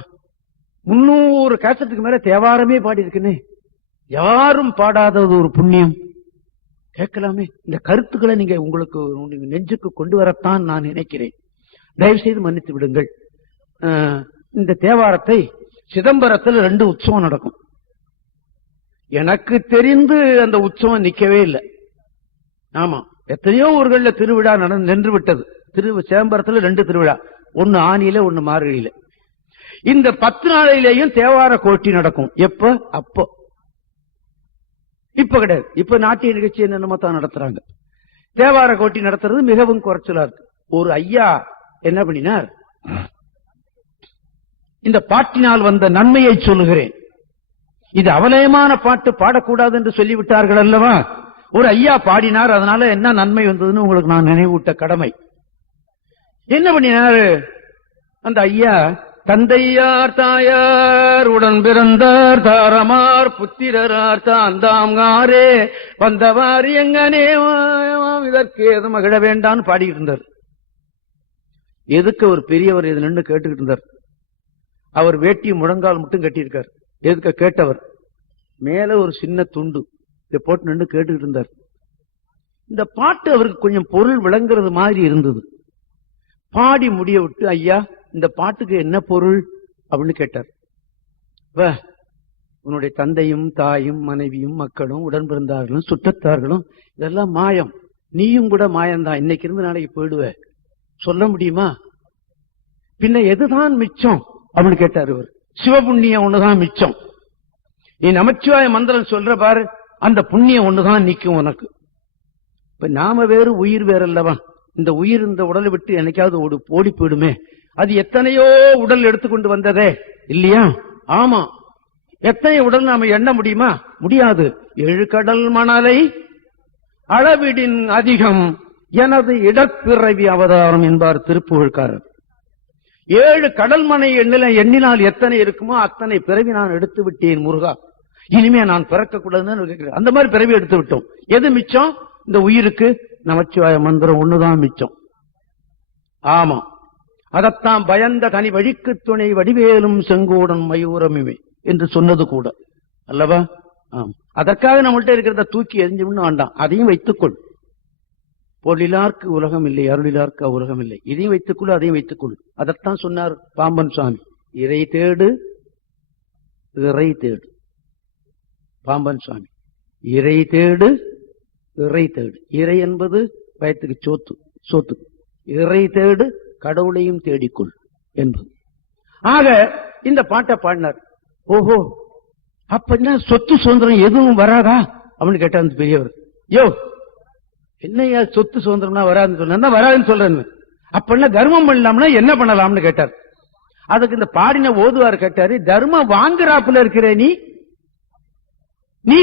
300 காசட்டுக்கு மேல தேவாரமே பாடி இருக்குன்னு, யாரும் பாடாதது ஒரு புண்ணியம். கேட்கலாமே. இந்த கருத்துக்களை நீங்க உங்களுக்கு நெஞ்சுக்கு கொண்டு வரத்தான் நான் நினைக்கிறேன். தயவு செய்து மன்னித்து விடுங்கள். இந்த தேவாரத்தை சிதம்பரத்தில் 2 உற்சவம் நடக்கும். எனக்கு தெரிந்து அந்த உற்சவம் நிக்கவே இல்லை. ஆமா, எத்தனையோ ஊர்கள்ல திருவிழா நின்று விட்டது. சிதம்பரத்தில் 2 திருவிழா, ஒன்னு ஆனியில ஒன்னு மார்கழியில. இந்த 10 நாளையிலேயும் தேவார கோட்டி நடக்கும். எப்ப? அப்போ. இப்ப கிடையாது. இப்ப நாட்டிய நிகழ்ச்சி என்னென்னமோ தான் நடத்துறாங்க. தேவார கோட்டி நடத்துறது மிகவும் குறைச்சலா இருக்கு. ஒரு ஐயா என்ன பண்ணினார், இந்த பாட்டினால் வந்த நன்மையை சொல்லுகிறேன், இது அவலயமான பாட்டு பாடக்கூடாது என்று சொல்லிவிட்டார்கள் அல்லவா? ஒரு ஐயா பாடினார், அதனால என்ன நன்மை வந்ததுன்னு உங்களுக்கு நான் நினைவூட்ட கடமை. என்ன பண்ணினாரு அந்த ஐயா? தந்தையார் தாயார் உடன் பிறந்தார் தாரமார் புத்திரரார் தாந்தாங்காரே வந்தவாறு எங்கனே இதற்கு ஏதும் மகிழ வேண்டான்னு பாடிட்டு இருந்தார். எதுக்கு ஒரு பெரியவர் இது நின்று கேட்டுக்கிட்டு இருந்தார். அவர் வேட்டி முழங்கால் மட்டும் கட்டியிருக்கார். எதுக்கு கேட்டவர்? மேல ஒரு சின்ன துண்டு இதை போட்டு நின்று கேட்டுக்கிட்டு இருந்தார். இந்த பாட்டு அவருக்கு கொஞ்சம் பொருள் விளங்குறது மாதிரி இருந்தது. பாடி முடிய விட்டு, ஐயா இந்த பாட்டுக்கு என்ன பொருள் அப்படின்னு கேட்டார். உன்னுடைய தந்தையும் தாயும் மனைவியும் மக்களும் உடன் பிறந்தார்களும் சுற்றத்தார்களும் இதெல்லாம் மாயம், நீயும் கூட மாயம்தான், இன்னைக்கு இருந்து நாளைக்கு போயிடுவ, சொல்ல முடியுமா? பின்ன எதுதான் மிச்சம் அப்படின்னு கேட்டார் இவர். சிவபுண்ணியம் ஒண்ணுதான் மிச்சம். நீ நமச்சிவாய மந்திரம் சொல்ற பாரு, அந்த புண்ணியம் ஒண்ணுதான் நிக்கும் உனக்கு. இப்ப நாம வேறு உயிர் வேற அல்லவா? இந்த உயிர் இந்த உடலை விட்டு என்னைக்காவது ஓடி போயிடுமே. அது எத்தனையோ உடல் எடுத்துக்கொண்டு வந்ததே இல்லையா? ஆமா. எத்தனை உடல் நாம எண்ண முடியுமா? முடியாது. 7 கடல் மணலை அளவிடின் அதிகம் எனது இடப்பிறவி அவதாரம் என்பார் திருப்புகழ்காரர். 7 கடல் மனை எண்ணினால் எத்தனை இருக்குமோ அத்தனை பிறவி நான் எடுத்து விட்டேன் முருகா, இனிமே நான் பிறக்க கூடாதுன்னு. அந்த மாதிரி பிறவி எடுத்து விட்டோம். எது மிச்சம்? இந்த உயிருக்கு நமச்சிவாய மந்திரம் ஒண்ணுதான் மிச்சம். ஆமா, அதத்தான் பயந்த தனி வழிக்கு துணை வடிவேலும் செங்கோடன் மயூரமுமே என்று சொன்னது கூட அல்லவா? அதற்காக நம்மள்ட்ட இருக்கிறத தூக்கி எரிஞ்சு வேண்டாம், அதையும் வைத்துக்கொள். பொருளிலார்க்கு உலகம் இல்லை, அருளிலார்க்கு உலகம் இல்லை. இதையும் வைத்துக்கொள், அதையும் வைத்துக்கொள். அதைத்தான் சொன்னார் பாம்பன் சுவாமி. இறை தேடு, இறை தேடு. பாம்பன் சுவாமி இறை தேடு, இறை தேடு. இறை என்பது வயத்துக்கு சோத்து. இறை தேடு, கடவுளையும் தேடிக்கொள் என்பது. ஆக இந்த பாட்டை பாடினார். ஓஹோ, அப்ப என்ன சொத்து சுதந்திரம் எதுவும் வராதா அப்படின்னு கேட்டா அந்த பெரியவர். யோ, என்னையா சொத்து சுதந்திரம்னா வராதுன்னு சொன்னா வராதுன்னு சொல்றேன்னு. அப்ப என்ன தர்மம் பண்ணலாம்னா என்ன பண்ணலாம்னு கேட்டார். அதுக்கு இந்த பாடின ஓதுவார் கேட்டாரு, தர்மம் வாங்குறாப்புல இருக்கிற நீ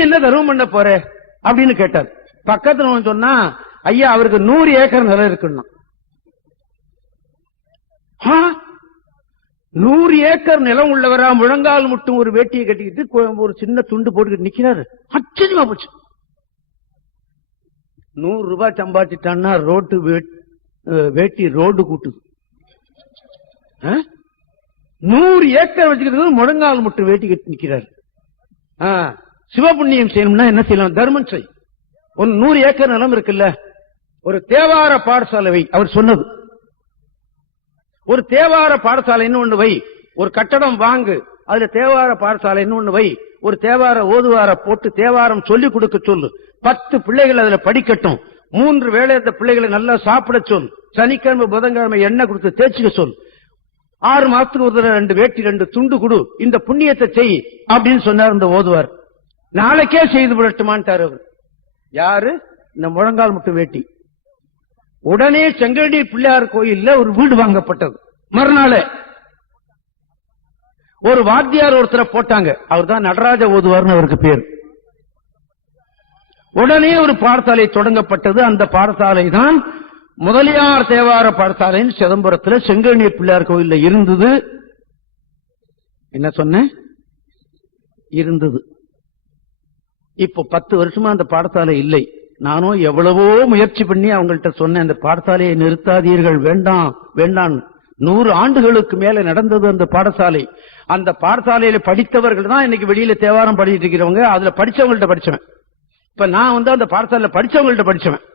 என்ன தர்மம் பண்ண போற அப்படின்னு கேட்டார். பக்கத்துல சொன்னா, ஐயா அவருக்கு 100 ஏக்கர் நிலம் இருக்குன்னா. 100 ஏக்கர் நிலம் உள்ளவரா முழங்கால் மட்டும் ஒரு வேட்டியை கட்டிக்கிட்டு ஒரு சின்ன துண்டு போட்டுக்கிட்டு நிக்கிறாரு. ஆச்சரியமா போச்சு. 100 ரூபாய் சம்பாதிச்சிட்டான்னா ரோட்டு வேட்டி ரோடு கூட்டுது. 100 ஏக்கர் வச்சுக்கிறது முழங்கால் மட்டும் வேட்டி கட்டி நிக்கிறாரு. சிவபுண்ணியம் செய்யணும்னா என்ன செய்யலாம்? தர்மம் செய். ஒரு 100 ஏக்கர் நிலம் இருக்குல்ல, ஒரு தேவார பாடசாலை அவர் சொன்னது. ஒரு தேவார பாடசாலை ஒண்ணு வை, ஒரு கட்டடம் வாங்கு, அதுல தேவார பாடசாலை ஒண்ணு வை, ஒரு தேவார ஓதுவார போட்டு தேவாரம் சொல்லிக் கொடுக்க சொல்லு. 10 பிள்ளைகள் அதுல படிக்கட்டும். 3 வேளை அந்த பிள்ளைகளை நல்லா சாப்பிட சொல். சனிக்கிழமை புதன்கிழமை எண்ணெய் கொடுத்து தேய்ச்சிக்க சொல். 6 மாசத்துக்கு ஒரு 2 வேட்டி 2 துண்டு கொடு. இந்த புண்ணியத்தை செய் அப்படின்னு சொன்னார் இந்த ஓதுவார். நாளைக்கே செய்து விடட்டுமான்ட்டார் அவர். யாரு? இந்த முழங்கால் முட்டு வேட்டி. உடனே செங்கடி பிள்ளையார் கோயில்ல ஒரு வீடு வாங்கப்பட்டது. மறுநாளே ஒரு வாத்தியார் ஒருத்தரை போட்டாங்க. அவர் தான் நடராஜ ஓதுவார்னு அவருக்கு பேர். உடனே ஒரு பாடசாலை தொடங்கப்பட்டது. அந்த பாடசாலை தான் முதலியார் தேவார பாடசாலைன்னு சிதம்பரத்தில் செங்கடி பிள்ளையார் கோயில்ல இருந்தது. என்ன சொன்ன? இருந்தது. இப்போ 10 வருஷமா அந்த பாடசாலை இல்லை. நானும் எவ்வளவோ முயற்சி பண்ணி அவங்கள்ட்ட சொன்னேன், அந்த பாடசாலையை நிறுத்தாதீர்கள், வேண்டாம் வேண்டாம். 100 ஆண்டுகளுக்கு மேல நடந்தது அந்த பாடசாலை. அந்த பாடசாலையில படித்தவர்கள் தான் இன்னைக்கு வெளியில தேவாரம் படிச்சுட்டு இருக்கிறவங்க. அதுல படிச்சவங்கள்ட்ட படிச்சவன். இப்ப நான் அந்த பாடசாலையில படிச்சவங்கள்ட்ட படிச்சவன்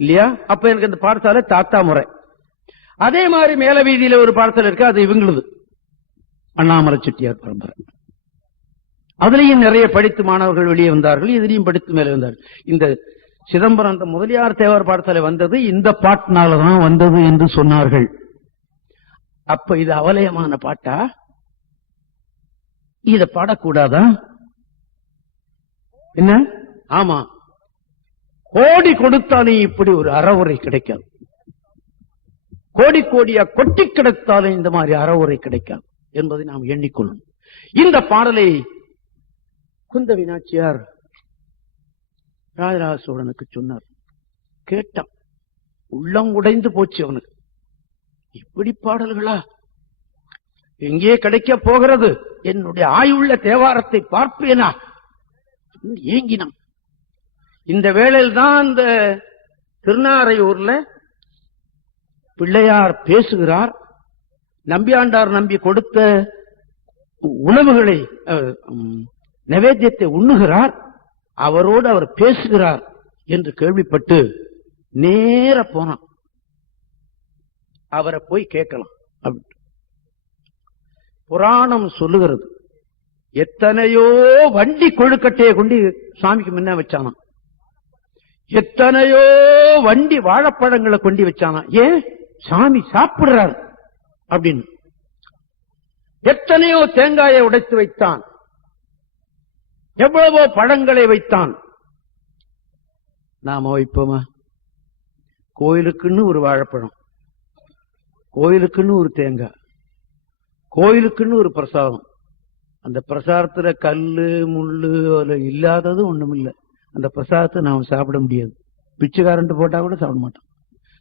இல்லையா? அப்ப எனக்கு அந்த பாடசாலை தாத்தா முறை. அதே மாதிரி மேல வீதியில ஒரு பாடசாலை இருக்கு, அது இவங்களது அண்ணாமலை செட்டியார் பரம்பரை. அதுலயும் நிறைய படித்து மாணவர்கள் வெளியே வந்தார்கள், இதுலயும் படித்து மேலே வந்தார்கள். இந்த சிதம்பரம் அந்த முதலியார் தேவார பாடசாலை வந்தது இந்த பாட்டினாலதான் வந்தது என்று சொன்னார்கள். அப்ப இது அவலயமான பாட்டா? இத பாடக்கூடாதா? என்ன? ஆமா, கோடி கொடுத்தாலும் இப்படி ஒரு அறவுரை கிடைக்காது. கோடி கோடியா கொட்டி கிடைத்தாலும் இந்த மாதிரி அறவுரை கிடைக்காது என்பதை நாம் எண்ணிக்கொள்ளும். இந்த பாடலை குந்தவி நாச்சியார் ராஜராஜ சோழனுக்கு சொன்னார். கேட்டான், உள்ளம் உடைந்து போச்சு அவனுக்கு. இப்படி பாடல்களா எங்கே கிடைக்க போகிறது? என்னுடைய ஆயுள்ள தேவாரத்தை பார்ப்பேனா? ஏங்கினான். இந்த வேளையில் தான் இந்த திருநாரையூர்ல பிள்ளையார் பேசுகிறார். நம்பியாண்டார் நம்பி கொடுத்த உணவுகளை நைவேத்தியத்தை உண்ணுகிறார். அவரோடு அவர் பேசுகிறார் என்று கேள்விப்பட்டு நேர போனான். அவரை போய் கேட்கலாம். புராணம் சொல்லுகிறது, எத்தனையோ வண்டி கொழுக்கட்டையை கொண்டு சாமிக்கு முன்ன வச்சானா, எத்தனையோ வண்டி வாழைப்பழங்களை கொண்டு வச்சானா. ஏன்? சாமி சாப்பிடுறார் அப்படின்னு. எத்தனையோ தேங்காயை உடைத்து வைத்தான், எவ்வளவோ பழங்களை வைத்தான். நாம வைப்போமா? கோயிலுக்குன்னு ஒரு வாழைப்பழம், கோயிலுக்குன்னு ஒரு தேங்காய், கோயிலுக்குன்னு ஒரு பிரசாதம். அந்த பிரசாதத்துல கல்லு முள்ளு அதுல இல்லாதது ஒண்ணும் இல்லை. அந்த பிரசாதத்தை நாம சாப்பிட முடியாது. பிச்சைக்காரன்ட்டு போட்டா கூட சாப்பிட மாட்டோம்.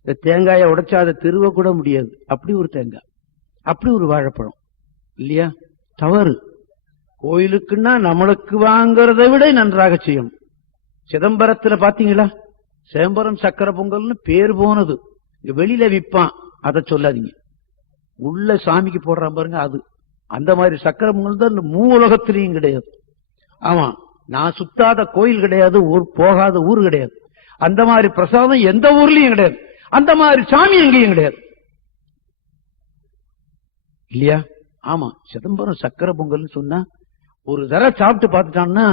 இந்த தேங்காயை உடைச்சா அதை திருவ கூட முடியாது. அப்படி ஒரு தேங்காய், அப்படி ஒரு வாழைப்பழம் இல்லையா? தவறு. கோயிலுக்குன்னா நம்மளுக்கு வாங்கறதை விட நன்றாக செய்யணும். சிதம்பரத்துல பாத்தீங்களா, சிதம்பரம் சக்கரை பொங்கல்னு பேர் போனது. இங்க வெளியில விற்பான், அதை சொல்லாதீங்க. உள்ள சாமிக்கு போடுறான் பாருங்க, அது அந்த மாதிரி சக்கரை பொங்கல் தான் மூலகத்திலையும் கிடையாது. ஆமா, நான் சுத்தாத கோயில் கிடையாது, போகாத ஊர் கிடையாது. அந்த மாதிரி பிரசாதம் எந்த ஊர்லயும் கிடையாது. அந்த மாதிரி சாமி எங்கேயும் கிடையாது இல்லையா? ஆமா, சிதம்பரம் சக்கரை பொங்கல் சொன்னா ஒரு தடவை சாப்பிட்டு பார்த்துட்டான்னா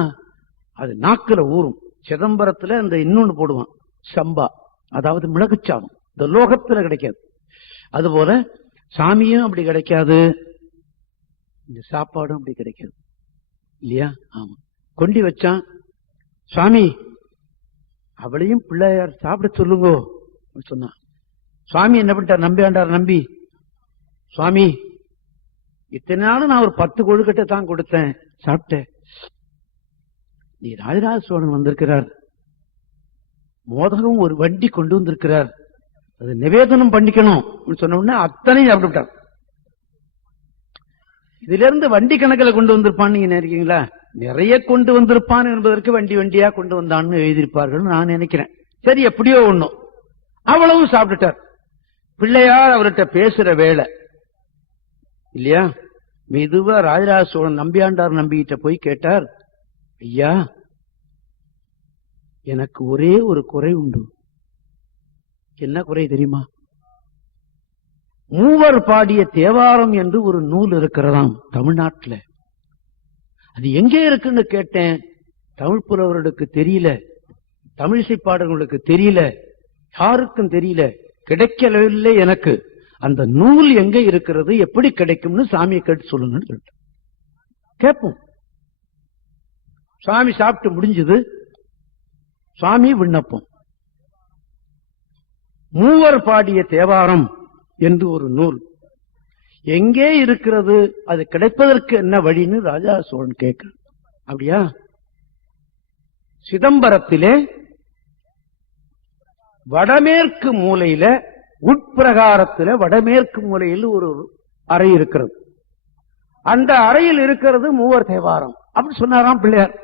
அது நாக்குல ஊறும். சிதம்பரத்துல இந்த இன்னொன்னு போடுவான், சம்பா, அதாவது மிளகுச்சாதம். இந்த லோகத்துல கிடைக்காது. அதுபோல சாமியும் அப்படி கிடைக்காது, இந்த சாப்பாடும் அப்படி கிடைக்காது இல்லையா? ஆமா, கொண்டு வச்சான் சுவாமி, அவளையும் பிள்ளையார் சாப்பிட சொல்லுங்க சொன்னான். சுவாமி என்ன பண்ணிட்டார், நம்பியாண்டார் நம்பி, சுவாமி இத்தனை நாளும் நான் ஒரு 10 கொழுக்கட்டை தான் கொடுத்தேன், சாப்பிட்டேன். நீ ராஜராஜ சோழன் வந்திருக்கிறார், மோதகம் ஒரு வண்டி கொண்டு வந்திருக்கிறார், அது நிவேதனம் பண்ணிக்கணும் சொன்ன உடனே அத்தனையும் சாப்பிட்டுட்டார். இதுல இருந்து வண்டி கணக்கில் கொண்டு வந்திருப்பான்னு நீங்க நினைக்கிறீங்களா? நிறைய கொண்டு வந்திருப்பான் என்பதற்கு வண்டி வண்டியா கொண்டு வந்தான்னு எழுதியிருப்பார்கள் நான் நினைக்கிறேன். சரி, எப்படியோ ஒண்ணும், அவ்வளவும் சாப்பிட்டுட்டார். பிள்ளையார் அவர்கிட்ட பேசுற வேலை இல்லையா? மெதுவா ராஜராஜ சோழன் நம்பியாண்டார் நம்பிக்கிட்ட போய் கேட்டார், ஐயா எனக்கு ஒரே ஒரு குறை உண்டு. என்ன குறை தெரியுமா? மூவர் பாடிய தேவாரம் என்று ஒரு நூல் இருக்கிறதாம் தமிழ்நாட்டில். அது எங்கே இருக்குன்னு கேட்டேன். தமிழ் புலவர்களுக்கு தெரியல, தமிழிசை பாடல்களுக்கு தெரியல, யாருக்கும் தெரியல, கிடைக்கவில்லை எனக்கு. அந்த நூல் எங்க இருக்கிறது, எப்படி கிடைக்கும்னு சாமியை கேட்டு சொல்லுங்கன்னு சொல்லிட்டேன். கேட்போம். சுவாமி சாப்பிட்டு முடிஞ்சது. சுவாமி விண்ணப்பம், மூவர் பாடிய தேவாரம் என்று ஒரு நூல் எங்கே இருக்கிறது, அது கிடைப்பதற்கு என்ன வழின்னு ராஜா சோழன் கேட்க. அப்படியா? சிதம்பரத்திலே வடமேற்கு மூலையில, உட்பிரகாரத்தில் வடமேற்கு மூலையில் ஒரு அறை இருக்கிறது. அந்த அறையில் இருக்கிறது மூவர் தேவாரம் அப்படி சொன்னாராம் பிள்ளையார்.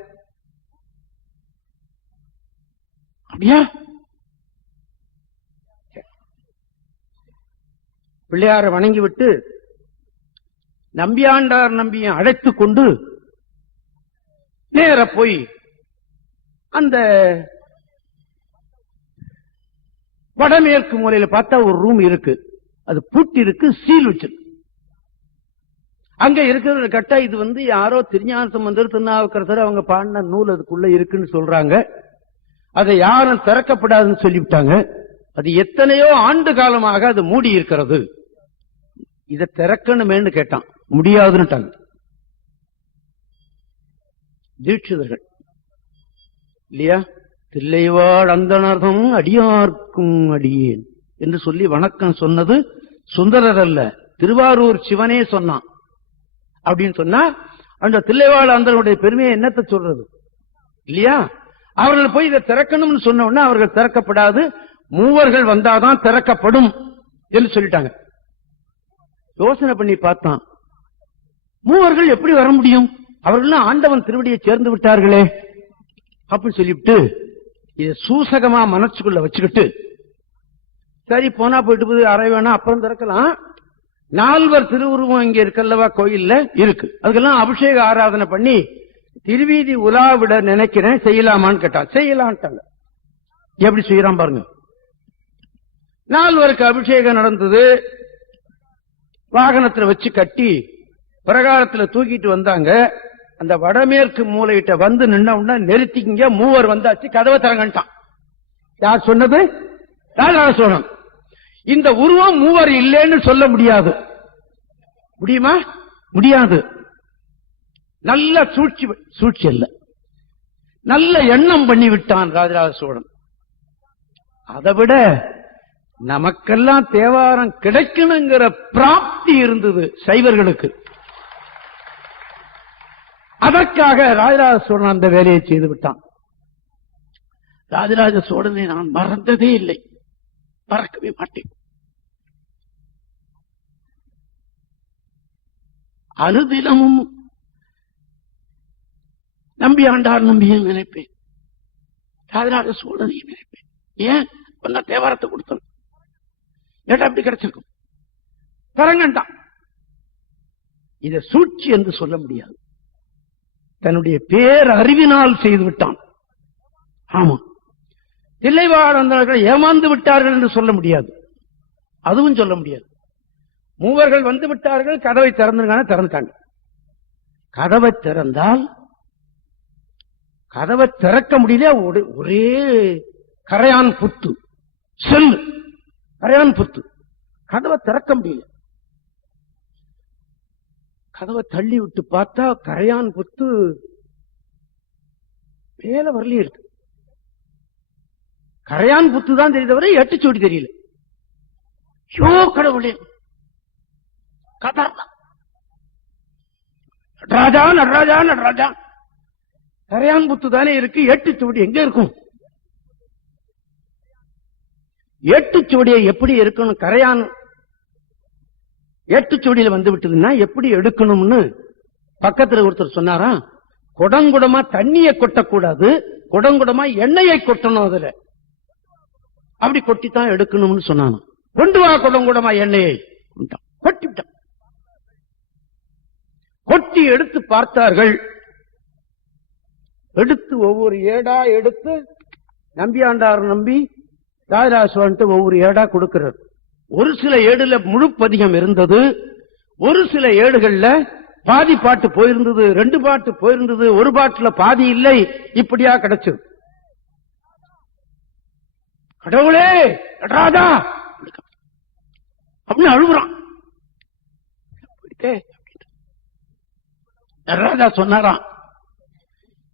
அப்படியா? பிள்ளையாரை வணங்கிவிட்டு நம்பியாண்டார் நம்பியை அழைத்துக் கொண்டு நேர போய் அந்த வடமேற்கு மூலையில பார்த்தா ஒரு ரூம் இருக்கு, அது பூட்டி இருக்கு, சீல் வச்சிருக்கு. அங்க இருக்கிற கட்டா இது யாரோ திருஞான சம்பந்தர் திருநாவுக்கரசர் அவங்க பாடின நூல் அதுக்குள்ள இருக்குன்னு சொல்றாங்க. அதை யாரும் திறக்கப்படாதுன்னு சொல்லிவிட்டாங்க. அது எத்தனையோ ஆண்டு காலமாக அது மூடி இருக்கிறது, இதை திறக்கணுமேன்னு கேட்டான். முடியாதுன்னுட்டாங்க தீட்சிதர்கள் இல்லையா? தில்லைவாழ் அந்தணர்தம் அடியார்க்கும் அடியேன் என்று சொல்லி வணக்கம் சொன்னது சுந்தரர் அல்ல, திருவாரூர் சிவனே சொன்னான். அப்படின்னு சொன்னா அந்த தில்லைவாழ் அந்தனுடைய பெருமையை என்னத்தை சொல்றது இல்லையா? அவர்கள் போய் இதை திறக்கணும்னு சொன்ன உடனே அவர்கள் திறக்கப்படாது, மூவர்கள் வந்தாதான் திறக்கப்படும் என்று சொல்லிட்டாங்க. யோசனை பண்ணி பார்த்தான், மூவர்கள் எப்படி வர முடியும், அவர்கள் ஆண்டவன் திருவடியை சேர்ந்து விட்டார்களே அப்படின்னு சொல்லிவிட்டு இதை சூசகமா மனசுக்குள்ள வச்சுக்கிட்டு, சரி போனா போயிட்டு போது அறை வேணா அப்புறம் திறக்கலாம், 4 திருவுருவம் இங்க இருக்கல்லவா கோயில்ல இருக்கு, அதுக்கெல்லாம் அபிஷேக ஆராதனை பண்ணி திருவீதி உலாவிட நினைக்கிறேன், செய்யலாமான்னு கேட்டா செய்யலான்ட்டாங்க. எப்படி செய்யறான் பாருங்க. 4 அபிஷேகம் நடந்தது, வாகனத்துல வச்சு கட்டி பிரகாரத்துல தூக்கிட்டு வந்தாங்க. அந்த வடமேற்கு மூலையிட்ட வந்து நின்ன நிறுத்திக்கிங்க, மூவர் வந்தாச்சு, கதவை திறங்கட்டான். யார் சொன்னது? ராஜராஜ சோழன். இந்த உருவம் மூவர் இல்லைன்னு சொல்ல முடியாது. முடியுமா? முடியாது. நல்ல சூழ்ச்சி அல்ல, நல்ல எண்ணம் பண்ணி விட்டான் ராஜராஜ சோழன். அதை விட நமக்கெல்லாம் தேவாரம் கிடைக்கணுங்கிற பிராப்தி இருந்தது சைவர்களுக்கு. அதற்காக ராஜராஜ சோழன் அந்த வேலையை செய்து விட்டான். ராஜராஜ சோழனை நான் மறந்ததே இல்லை, மறக்கவே மாட்டேன். அனுதினமும் நம்பி ஆண்டார் நம்பியும் நினைப்பேன், ராஜராஜ சோழனையும் நினைப்பேன். ஏன் தேவாரத்தை கொடுத்தோம், ஏட்டா அப்படி கிடைச்சிருக்கும், தரங்கண்டான். இதை சூழ்ச்சி என்று சொல்ல முடியாது, தன்னுடைய பேரறிவினால் செய்து விட்டான். ஆமா, தில்லைவாழந்தவர்கள் ஏமாந்து விட்டார்கள் என்று சொல்ல முடியாது, அதுவும் சொல்ல முடியாது. மூவர்கள் வந்து விட்டார்கள், கதவை திறந்துட்டாங்க. கதவை திறந்தால் கதவை திறக்க முடியல, ஒரே கரையான் புத்து, செல்லு கரையான் புத்து, கதவை திறக்க முடியல. கதவை தள்ளி விட்டு பார்த்தா கரையான் புத்து மேல வரல இருக்கு. கரையான் புத்து தான் தெரிந்தவரை எட்டுச்சோடி தெரியல. யோ கடவுளே, கதறா நடராஜா நடராஜா நடராஜா, கரையான் புத்து தானே இருக்கு, எட்டுச்சோடி எங்க இருக்கும்? எட்டுச்சோடியை எப்படி இருக்கணும்? கரையான் எட்டுச்சோடியில வந்து விட்டதுன்னா எப்படி எடுக்கணும்னு பக்கத்துல ஒருத்தர் சொன்னாரா, குடங்குடமா தண்ணியை கொட்டக்கூடாது, குடங்குடமா எண்ணெயை கொட்டணும், அதுல அப்படி கொட்டித்தான் எடுக்கணும்னு சொன்னான். கொண்டு வா குடங்குடமா எண்ணெயை, கொட்டிவிட்டான். கொட்டி எடுத்து பார்த்தார்கள். எடுத்து ஒவ்வொரு ஏடா எடுத்து நம்பியாண்டார் நம்பி ராஜராஜ சோழன் ஒவ்வொரு ஏடா கொடுக்கிறார். ஒரு சில ஏடுல முழு பதிகம் இருந்தது, ஒரு சில ஏடுகள்ல பாதி பாட்டு போயிருந்தது, 2 பாட்டு போயிருந்தது, ஒரு பாட்டுல பாதி இல்லை, இப்படியா கிடைச்சது. கடவுளே நடராஜா அப்படின்னு அழுகுறான். நடராஜா சொன்னாராம்,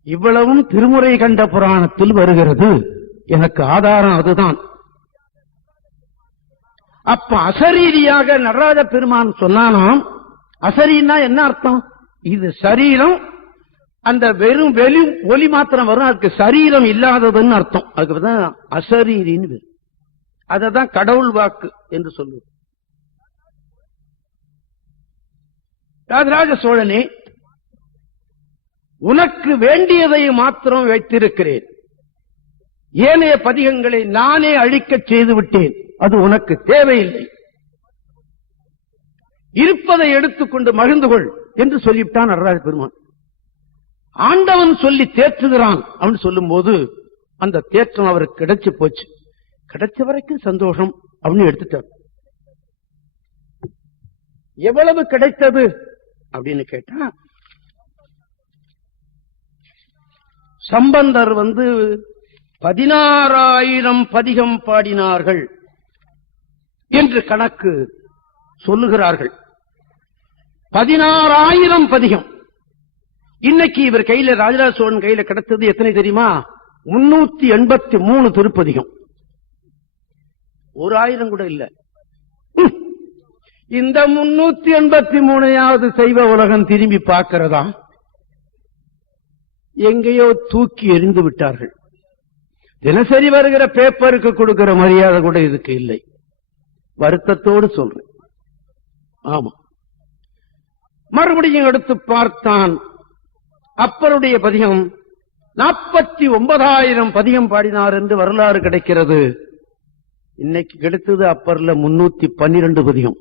இவ்வளவும் திருமுறை கண்ட புராணத்தில் வருகிறது, எனக்கு ஆதாரம் அதுதான். அப்ப அசரீரியாக நடராஜ பெருமான் சொன்னானாம். அசரீனா என்ன அர்த்தம்? இது சரீரம், அந்த வெறும் வெளி ஒலி மாத்திரம் வரும், அதுக்கு சரீரம் இல்லாததுன்னு அர்த்தம். அதுக்குதான் அசரீரின்னு, அததான் கடவுள் வாக்கு என்று சொல்லுவோம். ராஜராஜ சோழனே, உனக்கு வேண்டியதை மாத்திரம் வைத்திருக்கிறேன், ஏனைய பதிகங்களை நானே அழிக்க செய்து விட்டேன், அது உனக்கு தேவையில்லை, இருப்பதை எடுத்துக்கொண்டு மகிழ்ந்து கொள் என்று சொல்லிவிட்டான் நடராஜ பெருமான். ஆண்டவன் சொல்லி தேற்றுகிறான் அப்படின்னு சொல்லும் போது அந்த தேற்றம் அவருக்கு கிடைச்சு போச்சு. கிடைச்ச வரைக்கும் சந்தோஷம் அப்படின்னு எடுத்துட்டார். எவ்வளவு கிடைத்தது அப்படின்னு கேட்டா, சம்பந்தர் 16,000 பதிகம் பாடினார்கள் என்று கணக்கு சொல்லுகிறார்கள். 16,000 பதிகம். இன்னைக்கு இவர் கையில, ராஜராஜ சோழன் கையில கிடைத்தது எத்தனை தெரியுமா? 383 திருப்பதிகம். 1000 கூட இல்ல. இந்த 383வது சைவ உலகம் திரும்பி பார்க்கிறதா? எங்கேயோ தூக்கி எறிந்து விட்டார்கள். தினசரி வருகிற பேப்பருக்கு கொடுக்கிற மரியாதை கூட இதுக்கு இல்லை. வருத்தத்தோடு சொல்றேன். ஆமா, மறுபடியும் எடுத்து பார்த்தான். அப்பருடைய பதிகம் 49,000 பதிகம் பாடினார் என்று வரலாறு கிடைக்கிறது. இன்னைக்கு கிடைத்தது அப்பர்ல 312 பதிகம்.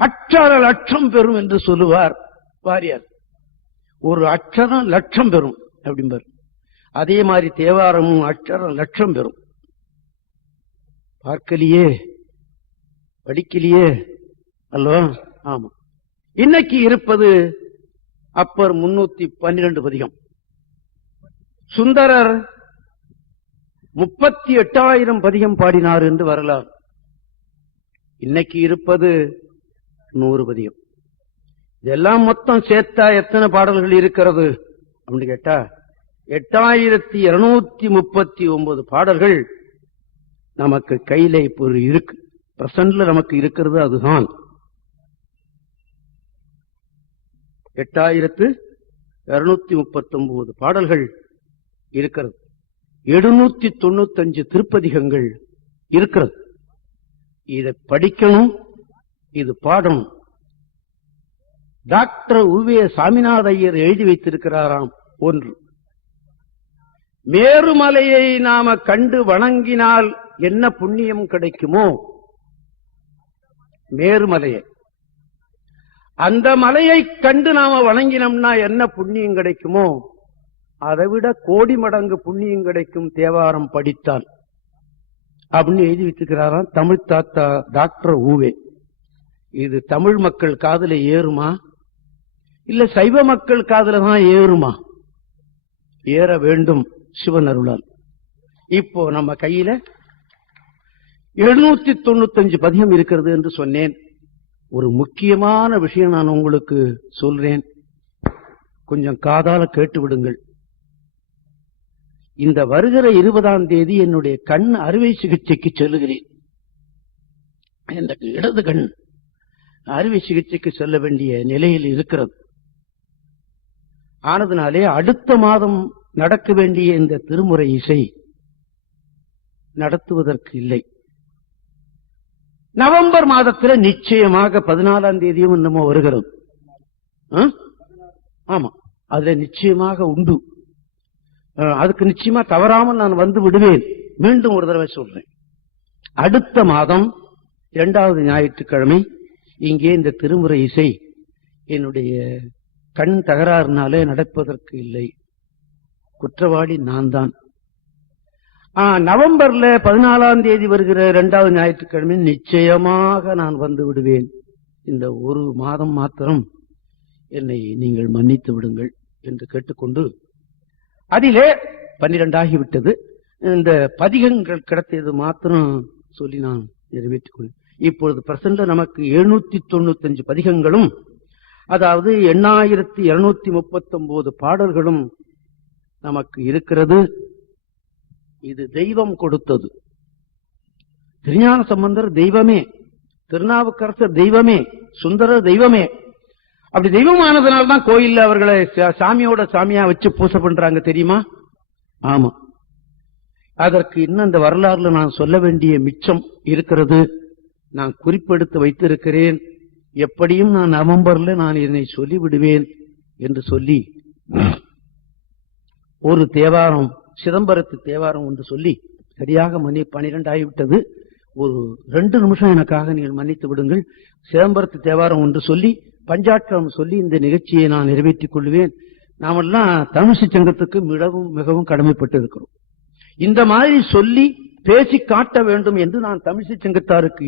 அட்சர லட்சம் பெறும் என்று சொல்லுவார் வாரியார். ஒரு அட்சரம் லட்சம் பெறும் அப்படிம்பார். அதே மாதிரி தேவாரமும் அட்சரம் லட்சம் பெறும். பார்க்கலையே, படிக்கலையே அல்லவா? ஆமா. இன்னைக்கு இருப்பது அப்பர் 312 பதிகம். சுந்தரர் 38,000 பதிகம் பாடினார் என்று வரலாறு. இன்னைக்கு இருப்பது 100 பதிகம். இதெல்லாம் மொத்தம் சேர்த்தா எத்தனை பாடல்கள் இருக்கிறது அப்படின்னு கேட்டா 8239 பாடல்கள் நமக்கு கையில இப்போ இருக்கு. பிரசன்ட்ல நமக்கு இருக்கிறது அதுதான். 8239 பாடல்கள் இருக்கிறது. 795 திருப்பதிகங்கள் இருக்கிறது. இதை படிக்கணும், இது பாடணும். டாக்டர் உவே சாமிநாத ஐயர் எழுதி வைத்திருக்கிறாராம். ஒன்று, மேருமலையை நாம கண்டு வணங்கினால் என்ன புண்ணியம் கிடைக்குமோ, மேருமலையை, அந்த மலையை கண்டு நாம வணங்கினோம்னா என்ன புண்ணியம் கிடைக்குமோ, அதைவிட கோடி மடங்கு புண்ணியம் கிடைக்கும் தேவாரம் படித்தால் அப்படின்னு எழுதி வச்சிருக்கிறாராம் தமிழ் தாத்தா டாக்டர் ஊவே. இது தமிழ் மக்கள் காதுல ஏறுமா, இல்ல சைவ மக்கள் காதுல தான் ஏறுமா? ஏற வேண்டும் சிவன் அருளால். இப்போ நம்ம கையில 795 பதிகம் இருக்கிறது என்று சொன்னேன். ஒரு முக்கியமான விஷயம் நான் உங்களுக்கு சொல்றேன், கொஞ்சம் காதால கேட்டு விடுங்கள். இந்த வருகிற 20ஆம் தேதி என்னுடைய கண் அறுவை சிகிச்சைக்கு செல்லுகிறேன். இந்த இடது கண் அறுவை சிகிச்சைக்கு செல்ல வேண்டிய நிலையில் இருக்கிறது. ஆனதுனாலே அடுத்த மாதம் நடக்க வேண்டிய இந்த திருமுறை இசை நடத்துவதற்கு இல்லை. நவம்பர் மாதத்தில் நிச்சயமாக 14ஆம் தேதியும் இன்னமும் வருகிறது. ஆமா, அதுல நிச்சயமாக உண்டு. அதுக்கு நிச்சயமா தவறாமல் நான் வந்து விடுவேன். மீண்டும் ஒரு தடவை சொல்றேன், அடுத்த மாதம் 2வது ஞாயிற்றுக்கிழமை இங்கே இந்த திருமுறை இசை என்னுடைய கண் தகராறுனாலே நடப்பதற்கு இல்லை. குற்றவாளி நான் தான். நவம்பர்ல 14ஆம் தேதி வருகிற 2வது ஞாயிற்றுக்கிழமை நிச்சயமாக நான் வந்து விடுவேன். இந்த ஒரு மாதம் மாத்திரம் என்னை நீங்கள் மன்னித்து விடுங்கள் என்று கேட்டுக்கொண்டு, அதிலே 12 ஆகிவிட்டது. இந்த பதிகங்கள் கிடைத்தது மாத்திரம் சொல்லி நான் நிறைவேற்றிக் கொள்வேன். இப்பொழுது பிரசன்ட்ல நமக்கு 795 பதிகங்களும், அதாவது 8239 பாடல்களும் நமக்கு இருக்கிறது. இது தெய்வம் கொடுத்தது. திருஞான சம்பந்தர் தெய்வமே, திருநாவுக்கரசர் தெய்வமே, சுந்தரர் தெய்வமே. அப்படி தெய்வமானதுனால்தான் கோயில்ல அவர்களை சாமியோட சாமியா வச்சு பூசை பண்றாங்க, தெரியுமா? ஆமா, அதற்கு இன்னும் இந்த வரலாறுல நான் சொல்ல வேண்டிய மிச்சம் இருக்கிறது. நான் குறிப்பெடுத்து வைத்திருக்கிறேன். எப்படியும் நான் நவம்பர்ல நான் இதனை சொல்லிவிடுவேன் என்று சொல்லி ஒரு தேவாரம், சிதம்பரத்து தேவாரம் ஒன்று சொல்லி, சரியாக மணி 12 ஆகிவிட்டது. ஒரு 2 நிமிஷம் எனக்காக நீங்கள் மன்னித்து விடுங்கள். சிதம்பரத்து தேவாரம் ஒன்று சொல்லி பஞ்சாட்சரம் சொல்லி இந்த நிகழ்ச்சியை நான் நிறைவேற்றிக் கொள்வேன். நாமெல்லாம் தமிழிசை சங்கத்துக்கு மிகவும் கடமைப்பட்டு இருக்கிறோம். இந்த மாதிரி சொல்லி பேசி காட்ட வேண்டும் என்று நான் தமிழிசை சங்கத்தாருக்கு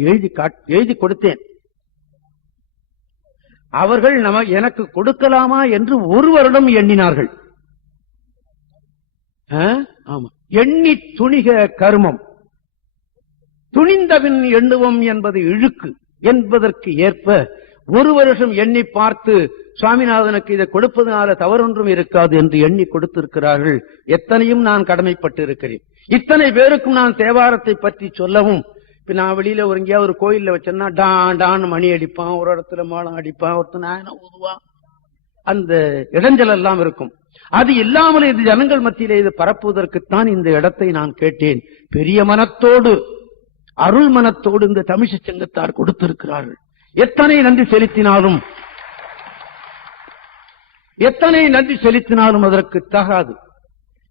எழுதி கொடுத்தேன். அவர்கள் எனக்கு கொடுக்கலாமா என்று ஒரு வருடம் எண்ணினார்கள். ஆமா, எண்ணி துணிக கருமம், துணிந்தவின் எண்ணுவோம் என்பது இழுக்கு என்பதற்கு ஏற்ப ஒரு வருஷம் எண்ணி பார்த்து சுவாமிநாதனுக்கு இதை கொடுப்பதனால தவறொன்றும் இருக்காது என்று எண்ணி கொடுத்திருக்கிறார்கள். எத்தனையும் நான் கடமைப்பட்டு இருக்கிறேன். இத்தனை பேருக்கும் நான் தேவாரத்தை பற்றி சொல்லவும், இப்ப நான் வெளியில எங்கேயாவது ஒரு கோயில்ல வச்சேன்னா டான் மணி அடிப்பான், ஒரு இடத்துல மாலம் அடிப்பான், ஒருத்தன் ஊதுவான், அந்த இடைஞ்சல் எல்லாம் இருக்கும். அது இல்லாமல் இது ஜனங்கள் மத்தியிலே இது பரப்புவதற்குத்தான் இந்த இடத்தை நான் கேட்டேன். பெரிய மனத்தோடு, அருள் மனத்தோடு இந்த தமிழிசை சங்கத்தார் கொடுத்திருக்கிறார்கள். எத்தனை நன்றி செலுத்தினாலும் அதற்கு தகாது.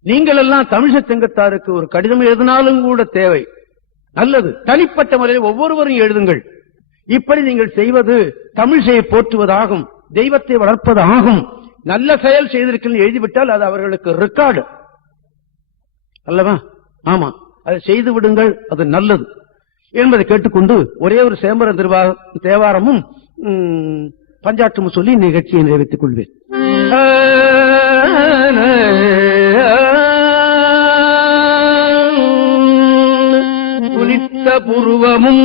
நீங்கள் எல்லாம் தமிழிசை சங்கத்தாருக்கு ஒரு கடிதம் எழுதினாலும் கூட தேவை, நல்லது. தனிப்பட்ட முறையில் ஒவ்வொருவரும் எழுதுங்கள். இப்படி நீங்கள் செய்வது தமிழிசையை போற்றுவதாகும், தெய்வத்தை வளர்ப்பதாகும். நல்ல செயல் செய்திருக்கிறேன் எழுதிவிட்டால் அது அவர்களுக்கு ரெக்கார்டு அல்லவா? ஆமா, அதை செய்து விடுங்கள், அது நல்லது என்பதை கேட்டுக்கொண்டு ஒரே ஒரு சேம்பர தேவாரமும் பஞ்சாட்டமும் சொல்லி நிகழ்ச்சியை நிறைவேற்றிக் கொள்வேன். குனித்த புருவமும்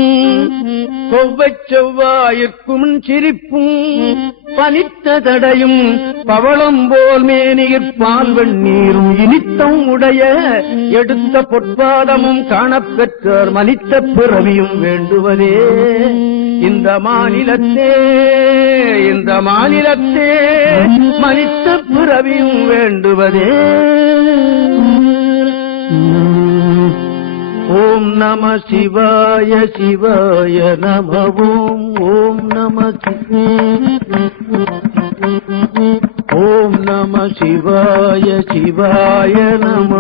கொவ்வைச் செவ்வாயிற்கும் சிரிப்பும் பனித்த தடையும் பவளம் போல் மேனியிற் பால் வெண்ணீரும் இனித்தம் உடைய எடுத்த பொற்பாதமும் காணப்பெற்றார் மனித்த பிறவியும் வேண்டுவதே இந்த மாநிலத்தே மனித்த பிறவியும் வேண்டுவதே. ஓம் நம சிவாய சிவாய நம ஓம் நம ஓம் நம சிவாய சிவாய நம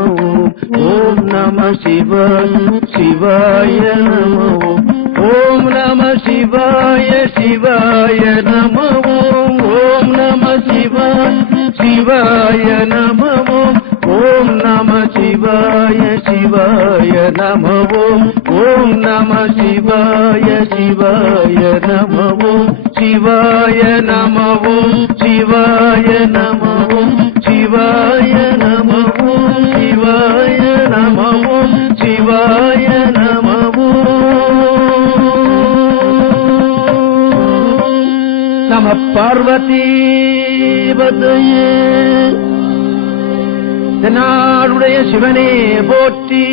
ஓம் நம சிவாய நம ஓம் நம சிவாய சிவாய நம ஓம் நம சிவாய நம ஓம் நம சிவாய சிவாய நம ஓம் நம சிவாய சிவாய நம சிவாய நம சிவாய நம சிவாய நம சிவாய நம சிவாய நம நம பார்வதி பதையே. நாளுடைய சிவனே போற்றி.